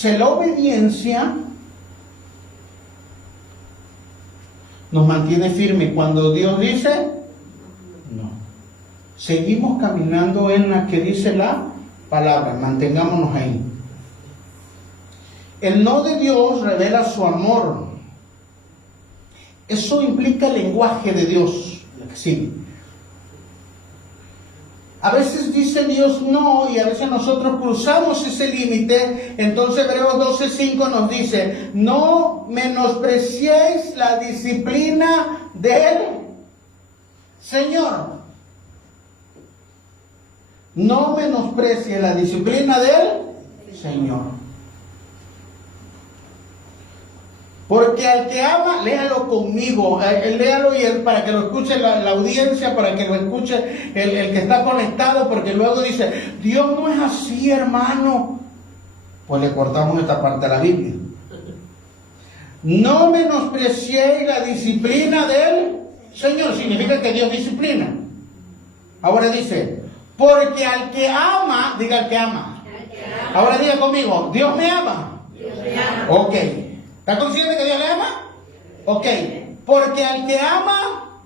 La obediencia nos mantiene firme. Cuando Dios dice, no. Seguimos caminando en la que dice la palabra, mantengámonos ahí. El no de Dios revela su amor. Eso implica el lenguaje de Dios. Sí. A veces dice Dios no y a veces nosotros cruzamos ese límite. Entonces Hebreos 12:5 nos dice: no menospreciéis la disciplina del Señor. No menosprecie la disciplina del Señor. Porque al que ama, léalo conmigo, léalo y para que lo escuche la audiencia, para que lo escuche el que está conectado, porque luego dice: Dios no es así, hermano. Pues le cortamos esta parte de la Biblia. No menospreciéis la disciplina del Señor. Significa que Dios disciplina. Ahora dice: porque al que ama, diga al que ama. Ahora diga conmigo: Dios me ama. Dios me ama. Ok. ¿Está consciente que Dios le ama? Ok. Porque al que ama,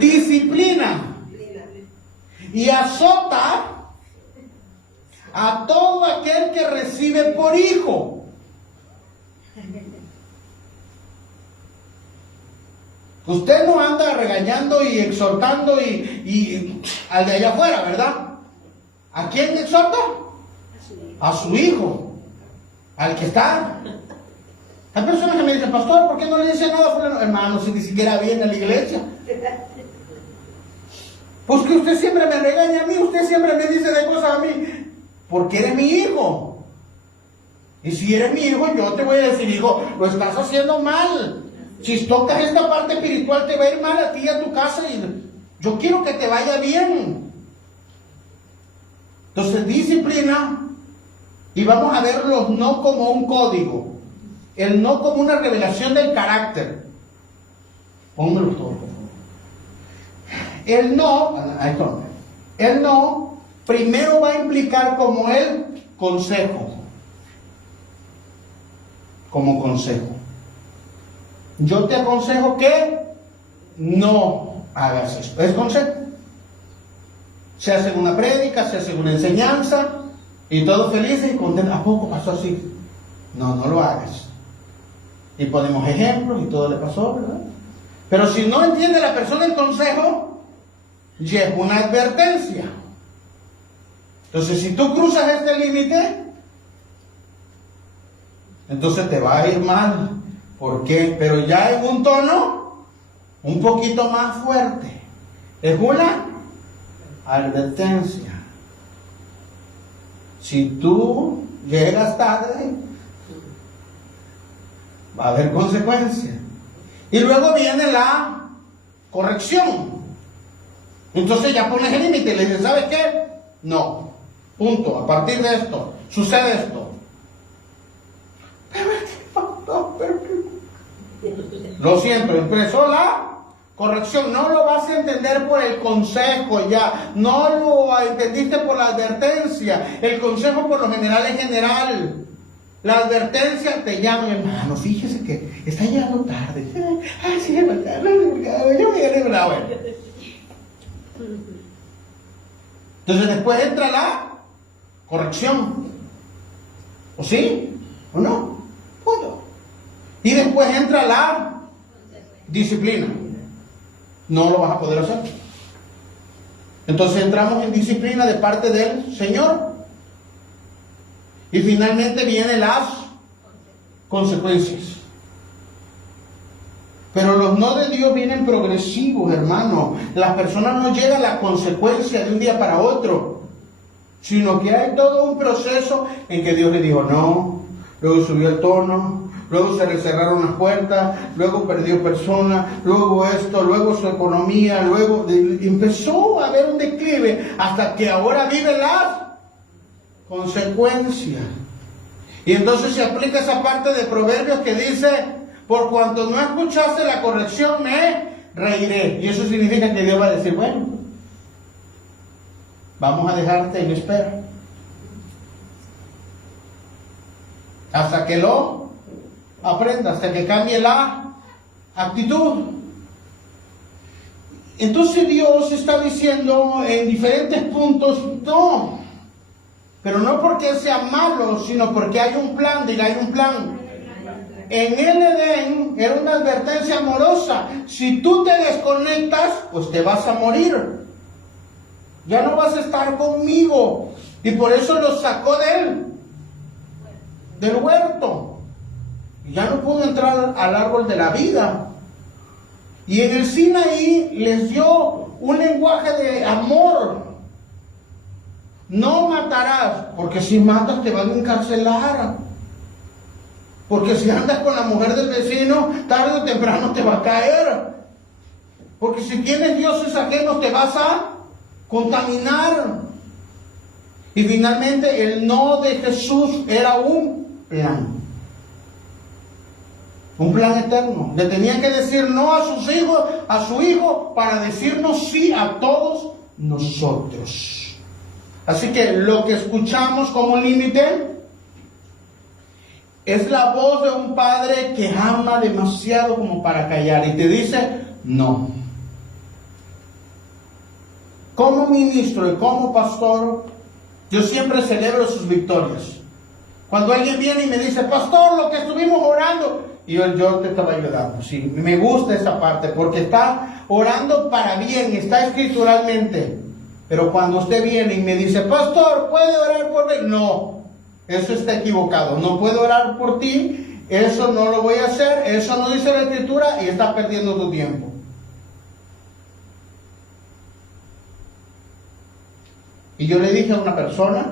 disciplina y azota a todo aquel que recibe por hijo. Usted no anda regañando y exhortando y al de allá afuera, ¿verdad? ¿A quién exhorta? A su hijo. Al que está. Hay personas que me dicen: pastor, ¿por qué no le dice nada a fulano? Hermano, si ni siquiera viene a la iglesia. Pues que usted siempre me regaña a mí, usted siempre me dice de cosas a mí. Porque eres mi hijo. Y si eres mi hijo, yo te voy a decir: hijo, lo estás haciendo mal. Si tocas esta parte espiritual, te va a ir mal a ti y a tu casa. Y yo quiero que te vaya bien. Entonces, disciplina. Y vamos a verlos no como un código. El no como una revelación del carácter. Pónganlo todo, por favor. El no primero va a implicar como el consejo. Como consejo. Yo te aconsejo que no hagas esto. Es consejo. Se hace una prédica, se hace una enseñanza y todos felices y contentos. ¿A poco pasó así? No, no lo hagas. Y ponemos ejemplos y todo le pasó, ¿verdad? Pero si no entiende la persona el consejo, ya es una advertencia. Entonces, si tú cruzas este límite, entonces te va a ir mal. ¿Por qué? Pero ya en un tono un poquito más fuerte. Es una advertencia. Si tú llegas tarde, va a haber consecuencias. Y luego viene la corrección. Entonces ya pones el límite y le dices: ¿sabes qué? No. Punto. A partir de esto, sucede esto. Lo siento, empezó la corrección. No lo vas a entender por el consejo ya. No lo entendiste por la advertencia. El consejo por lo general es general. La advertencia te llama: hermano, fíjese que está llegando tarde. Ay, sí, es verdad, yo me gané bravo. Entonces después entra la corrección. ¿O sí? ¿O no? Punto. Y después entra la disciplina. No lo vas a poder hacer. Entonces entramos en disciplina de parte del Señor. Y finalmente vienen las consecuencias. Pero los no de Dios vienen progresivos, hermano. Las personas no llegan a la consecuencia de un día para otro, sino que hay todo un proceso en que Dios le dijo no, luego subió el tono, luego se le cerraron las puertas, luego perdió personas, luego esto, luego su economía, luego empezó a haber un declive hasta que ahora vive las consecuencias. Y entonces se aplica esa parte de Proverbios que dice: por cuanto no escuchaste la corrección, me reiré. Y eso significa que Dios va a decir: bueno, vamos a dejarte en espera hasta que lo aprenda, hasta que cambie la actitud. Entonces Dios está diciendo en diferentes puntos: no, Pero no porque sea malo, sino porque hay un plan. Diga, hay un plan. En el Edén era una advertencia amorosa. Si tú te desconectas, pues te vas a morir. Ya no vas a estar conmigo. Y por eso los sacó del huerto. Y ya no pudo entrar al árbol de la vida. Y en el Sinaí les dio un lenguaje de amor. No matarás, porque si matas te van a encarcelar. Porque si andas con la mujer del vecino, tarde o temprano te va a caer. Porque si tienes dioses ajenos te vas a contaminar. Y finalmente el no de Jesús era un plan. Un plan eterno. Le tenían que decir no a sus hijos, a su hijo, para decirnos sí a todos nosotros. Así que lo que escuchamos como límite es la voz de un padre que ama demasiado como para callar y te dice no. Como ministro y como pastor, yo siempre celebro sus victorias. Cuando alguien viene y me dice, pastor, lo que estuvimos orando, y yo te estaba ayudando. Sí, me gusta esa parte porque está orando para bien, está escrituralmente. Pero cuando usted viene y me dice, pastor, ¿puede orar por mí? No, eso está equivocado. No puedo orar por ti, eso no lo voy a hacer, eso no dice la escritura y está perdiendo tu tiempo. Y yo le dije a una persona,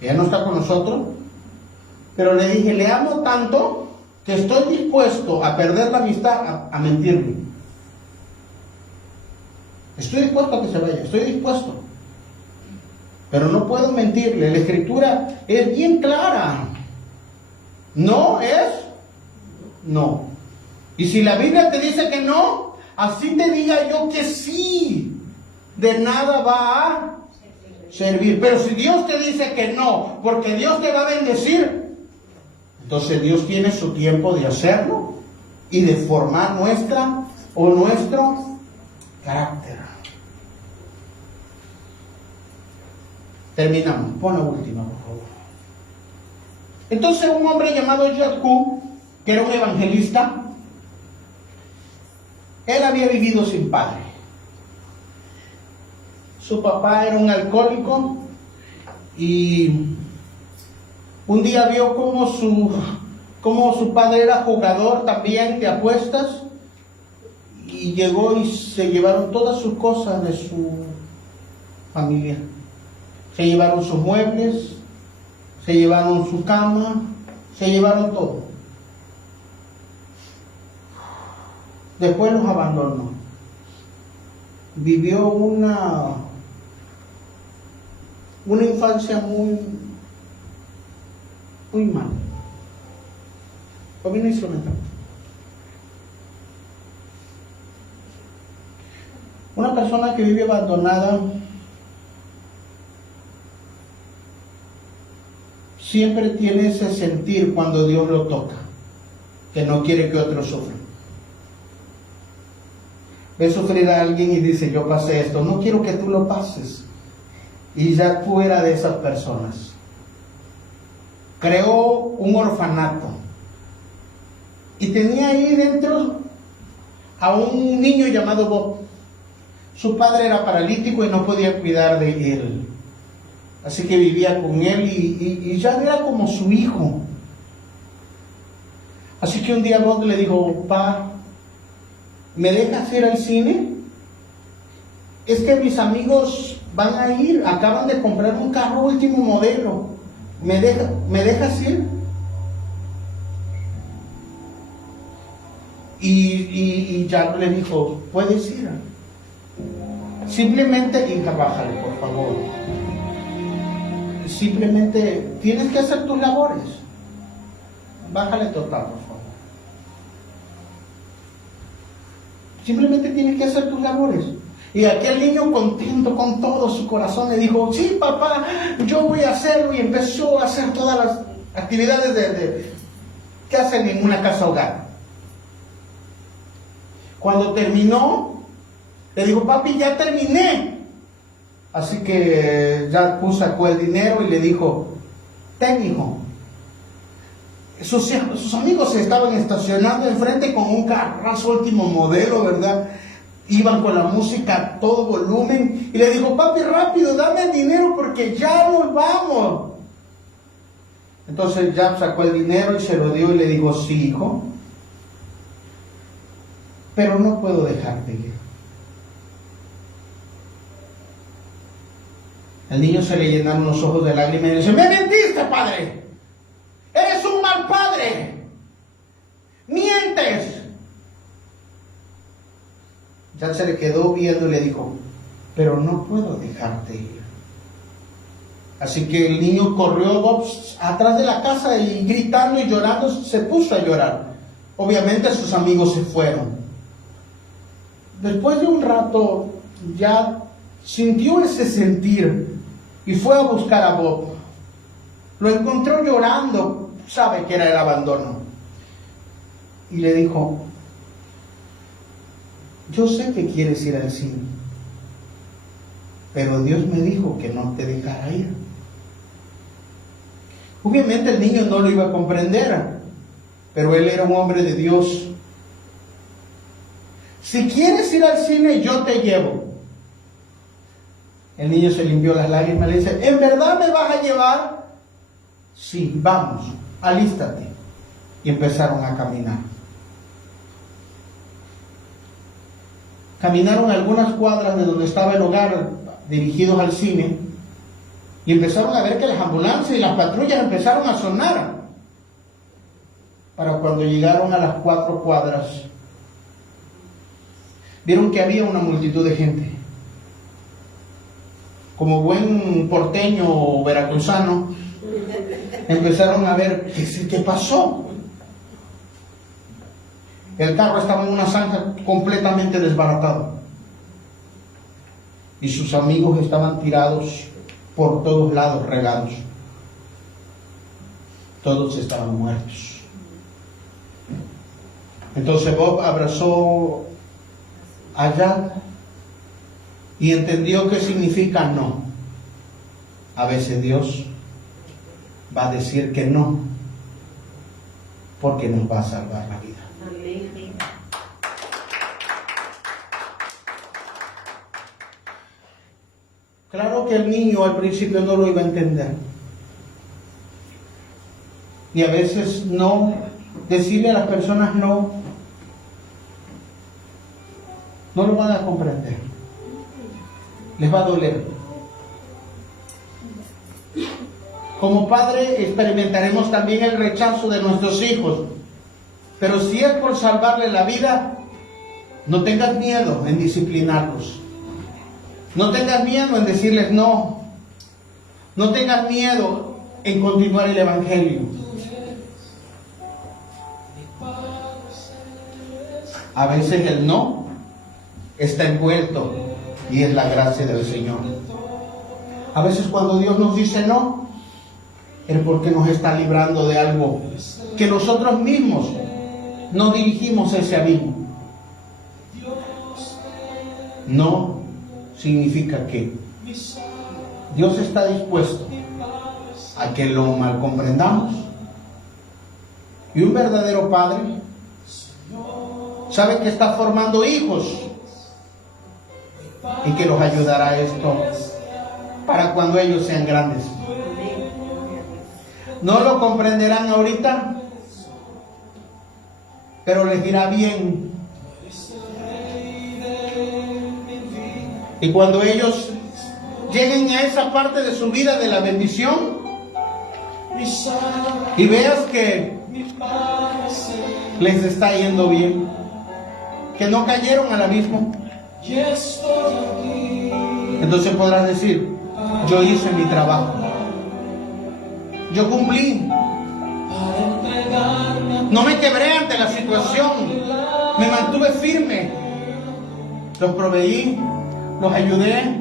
que ya no está con nosotros, pero le dije, le amo tanto que estoy dispuesto a perder la amistad, a mentirle. Estoy dispuesto a que se vaya, estoy dispuesto. Pero no puedo mentirle, la escritura es bien clara. No es no. Y si la Biblia te dice que no, así te diga yo que sí, de nada va a servir. Pero si Dios te dice que no, porque Dios te va a bendecir, entonces Dios tiene su tiempo de hacerlo y de formar nuestro carácter. Terminamos. Pon la última, por favor. Entonces un hombre llamado Jacob, que era un evangelista, él había vivido sin padre. Su papá era un alcohólico y un día vio cómo su padre era jugador también de apuestas y llegó y se llevaron todas sus cosas de su familia. Se llevaron sus muebles, se llevaron su cama, se llevaron todo. Después los abandonó. Vivió una infancia muy mala. Con un instrumental. Una persona que vive abandonada siempre tiene ese sentir cuando Dios lo toca, que no quiere que otros sufran. Ve sufrir a alguien y dice, yo pasé esto, no quiero que tú lo pases. Y ya tú eras de esas personas. Creó un orfanato. Y tenía ahí dentro a un niño llamado Bob. Su padre era paralítico y no podía cuidar de él. Así que vivía con él y ya era como su hijo. Así que un día Bob le dijo, pa, ¿me dejas ir al cine? Es que mis amigos van a ir, acaban de comprar un carro último modelo. ¿Me dejas ir? Y ya le dijo, puedes ir. Simplemente, hija, bájale, por favor. Simplemente tienes que hacer tus labores. Bájale total, por favor. Simplemente tienes que hacer tus labores. Y aquel niño, contento con todo su corazón, le dijo, sí, papá, yo voy a hacerlo. Y empezó a hacer todas las actividades que hacen en una casa hogar. Cuando terminó, le dijo, papi, ya terminé. Así que Jacob sacó el dinero y le dijo, ten, hijo. Sus amigos se estaban estacionando enfrente con un carrazo último modelo, ¿verdad? Iban con la música a todo volumen y le dijo, papi, rápido, dame el dinero porque ya nos vamos. Entonces Jacob sacó el dinero y se lo dio y le dijo, sí, hijo, pero no puedo dejarte ir. Al niño se le llenaron los ojos de lágrimas y le dice, me mentiste, padre, eres un mal padre, mientes. Ya se le quedó viendo y le dijo, pero no puedo dejarte ir. Así que el niño corrió atrás de la casa y gritando y llorando se puso a llorar. Obviamente sus amigos se fueron. Después de un rato ya sintió ese sentir y fue a buscar a Bob. Lo encontró llorando, sabe que era el abandono. Y le dijo, yo sé que quieres ir al cine, pero Dios me dijo que no te dejara ir. Obviamente el niño no lo iba a comprender, pero él era un hombre de Dios. Si quieres ir al cine, yo te llevo. El niño se limpió las lágrimas y le dice, ¿en verdad me vas a llevar? Sí, vamos, alístate. Y empezaron a caminar. Caminaron algunas cuadras de donde estaba el hogar, dirigidos al cine, y empezaron a ver que las ambulancias y las patrullas empezaron a sonar. Para cuando llegaron a las 4 cuadras, vieron que había una multitud de gente. Como buen porteño o veracruzano, empezaron a ver qué pasó. El carro estaba en una zanja completamente desbaratado. Y sus amigos estaban tirados por todos lados, regados. Todos estaban muertos. Entonces Bob abrazó a Jack y entendió qué significa no. A veces Dios va a decir que no, porque nos va a salvar la vida. Claro que el niño al principio no lo iba a entender. Y a veces no, decirle a las personas no lo van a comprender. Les va a doler. Como padre experimentaremos también el rechazo de nuestros hijos. Pero si es por salvarle la vida, no tengas miedo en disciplinarlos. No tengas miedo en decirles no. No tengas miedo en continuar el evangelio. A veces el no está envuelto y es la gracia del Señor. A veces cuando Dios nos dice no, es porque nos está librando de algo que nosotros mismos no dirigimos ese abismo. No significa que Dios está dispuesto a que lo mal comprendamos. Y un verdadero padre sabe que está formando hijos y que los ayudará a esto para cuando ellos sean grandes. No lo comprenderán ahorita, pero les irá bien. Y cuando ellos lleguen a esa parte de su vida de la bendición y veas que les está yendo bien, que no cayeron al abismo, entonces podrás decir, yo hice mi trabajo, yo cumplí, no me quebré ante la situación, me mantuve firme, los proveí, los ayudé,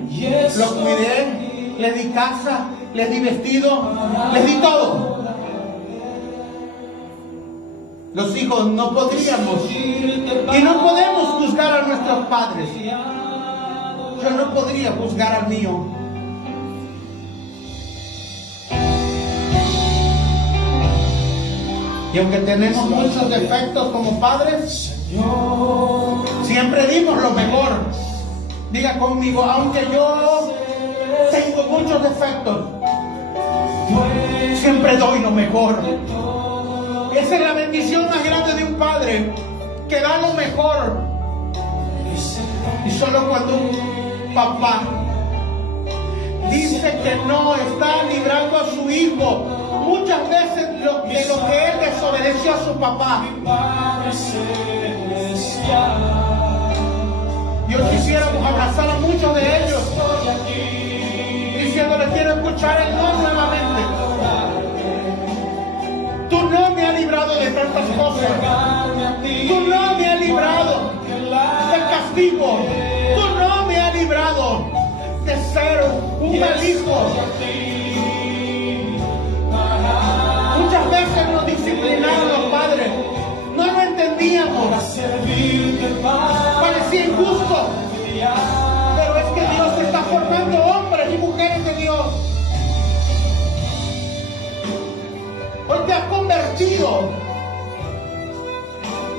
los cuidé, les di casa, les di vestido, les di todo. Los hijos no podríamos y no podemos juzgar a nuestros padres. Yo no podría juzgar al mío. Y aunque tenemos muchos defectos como padres, siempre dimos lo mejor. Diga conmigo, aunque yo tengo muchos defectos, siempre doy lo mejor. Esa es la bendición más grande de un padre, que da lo mejor. Y solo cuando un papá dice que no, está librando a su hijo muchas veces de lo que él desobedeció a su papá. Yo quisiéramos abrazar a muchos de ellos, diciéndole, quiero escuchar el no nuevamente. Tú no me has librado de tantas cosas. Tú no me has librado del castigo. Tú no me has librado de ser un mal hijo. Muchas veces nos disciplinaron los padres. No lo entendíamos. Parecía injusto. Pero es que Dios está formando hombres y mujeres de Dios. Hoy te has convertido.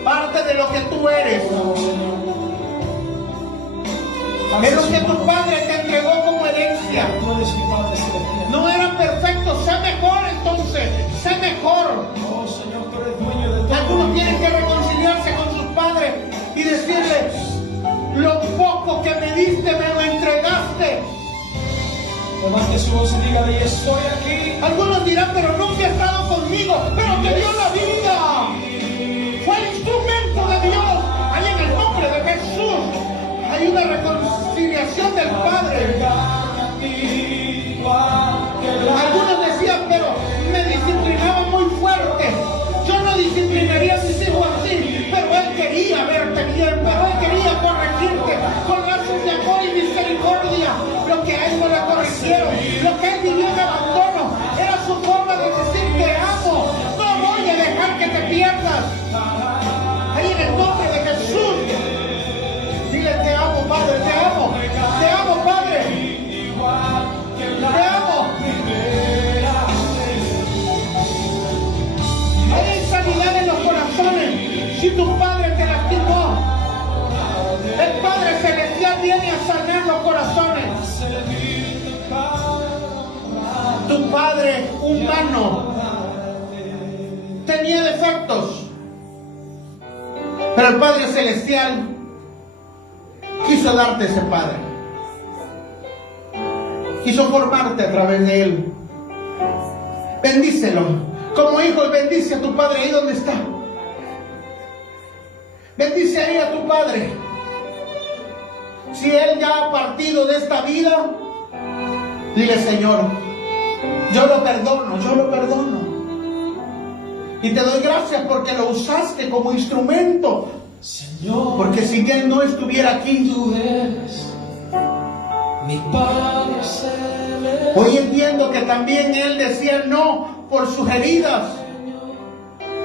Parte de lo que tú eres es lo que tu padre te entregó como herencia. No eran perfectos, sé mejor entonces, sé mejor. Algunos tienen que reconciliarse con sus padres y decirles, lo poco que me diste me lo entregaste. Por más que su voz diga, y estoy aquí. Algunos dirán, pero nunca ha estado conmigo, pero te dio la vida. Fue el instrumento de Dios. Ahí en el nombre de Jesús hay una reconciliación del Padre. Algunos decían, pero me disciplinaba muy fuerte. Yo no disciplinaría a mis hijos así, pero él quería verte bien, pero él quería corregirte con lazos de amor y misericordia. Lo que a él no le corrigieron, lo que él vivió de abandono, era su forma de decir te amo, no voy a dejar que te pierdas. Ahí en el nombre de Jesús, dile te amo Padre, te amo Padre, te amo. Hay sanidad en los corazones. Si tu padre te lastimó, el Padre Celestial viene a sanar los corazones. Tu padre humano tenía defectos, pero el Padre Celestial quiso darte ese Padre. Quiso formarte a través de él. Bendícelo. Como hijo, bendice a tu padre ahí donde está. Bendice ahí a tu padre. Si él ya ha partido de esta vida, dile, Señor, yo lo perdono. Y te doy gracias porque lo usaste como instrumento. Señor, porque si él no estuviera aquí, tú eres mi Padre Celestial. Hoy entiendo que también él decía no por sus heridas.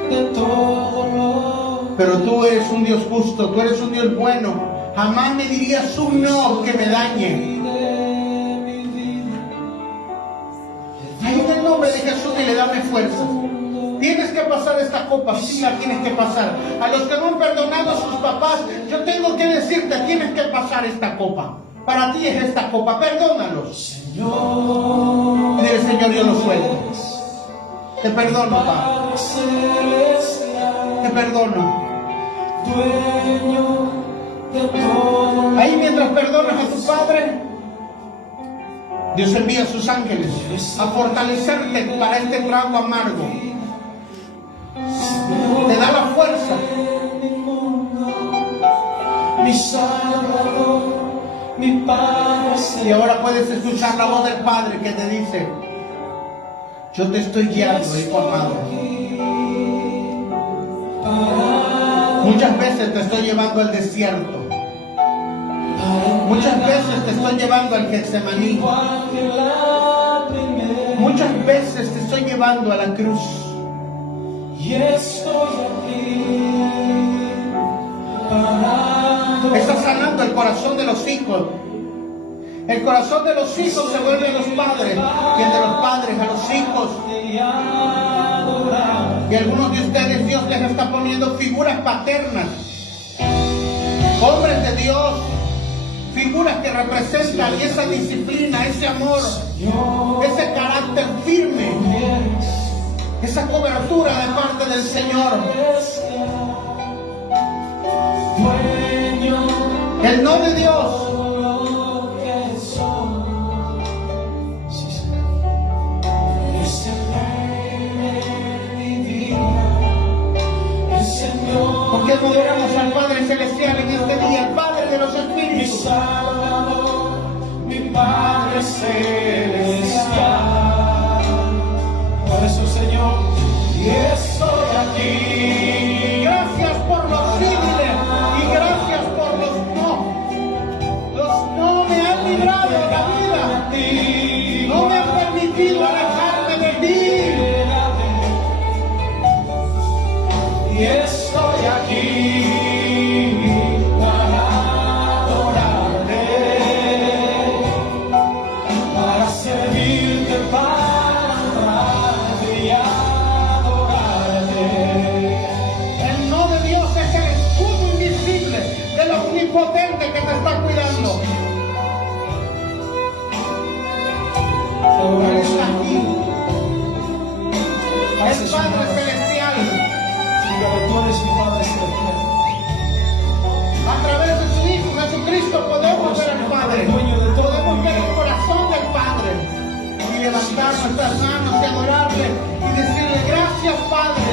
De todo Pero tú eres un Dios justo, tú eres un Dios bueno. Jamás me dirías un no que me dañe. Ahí en el nombre de Jesús y le dame fuerza. Tienes que pasar esta copa, sí la tienes que pasar. A los que no han perdonado a sus papás, yo tengo que decirte, tienes que pasar esta copa. Para ti es esta copa, perdónalos. Señor, Dile, Señor, yo lo suelto. Te perdono, Padre. Te perdono. Dueño de todo. Ahí mientras perdonas a tu Padre, Dios envía a sus ángeles a fortalecerte para este trago amargo. Te da la fuerza. Mi Salvador, mi Padre. Y ahora puedes escuchar la voz del Padre que te dice, yo te estoy guiando, hijo amado. Muchas veces te estoy llevando al desierto. Muchas veces te estoy llevando al Getsemaní. Muchas veces te estoy llevando a la cruz. Y estoy aquí. Está sanando el corazón de los hijos. El corazón de los hijos se vuelve a los padres, y el de los padres a los hijos. Y algunos de ustedes Dios les está poniendo figuras paternas, hombres de Dios, figuras que representan esa disciplina, ese amor, ese carácter firme, esa cobertura de parte del Señor. El no de Dios. Porque adoramos al Padre Celestial en este día, el Padre de los Espíritus. Mi Salvador, mi Padre Celestial. Por eso, Señor, y estoy aquí. Gracias por los símiles y gracias por los no. Los no me han librado de la vida. No me han permitido alejarme de ti. Y estoy aquí para adorarte, para servirte, para honrarte y adorarte. El no de Dios es el escudo invisible del omnipotente que te está cuidando. Él está aquí. El Padre Celestial. Dígale, tú eres mi Padre Celestial. A través de su Hijo Jesucristo podemos ver al Padre. Podemos ver el corazón del Padre. Y levantar nuestras manos y adorarle y decirle gracias, Padre.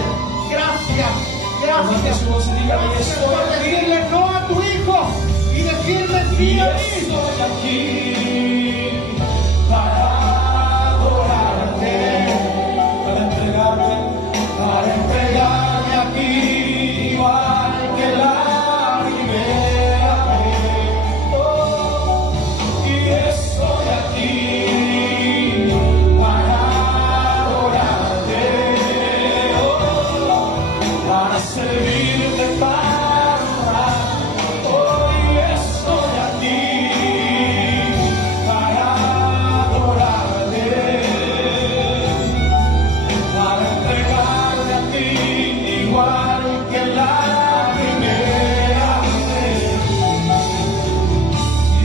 Gracias. Gracias. Gracias por decirle no a tu Hijo y decirle sí a mí. Estoy aquí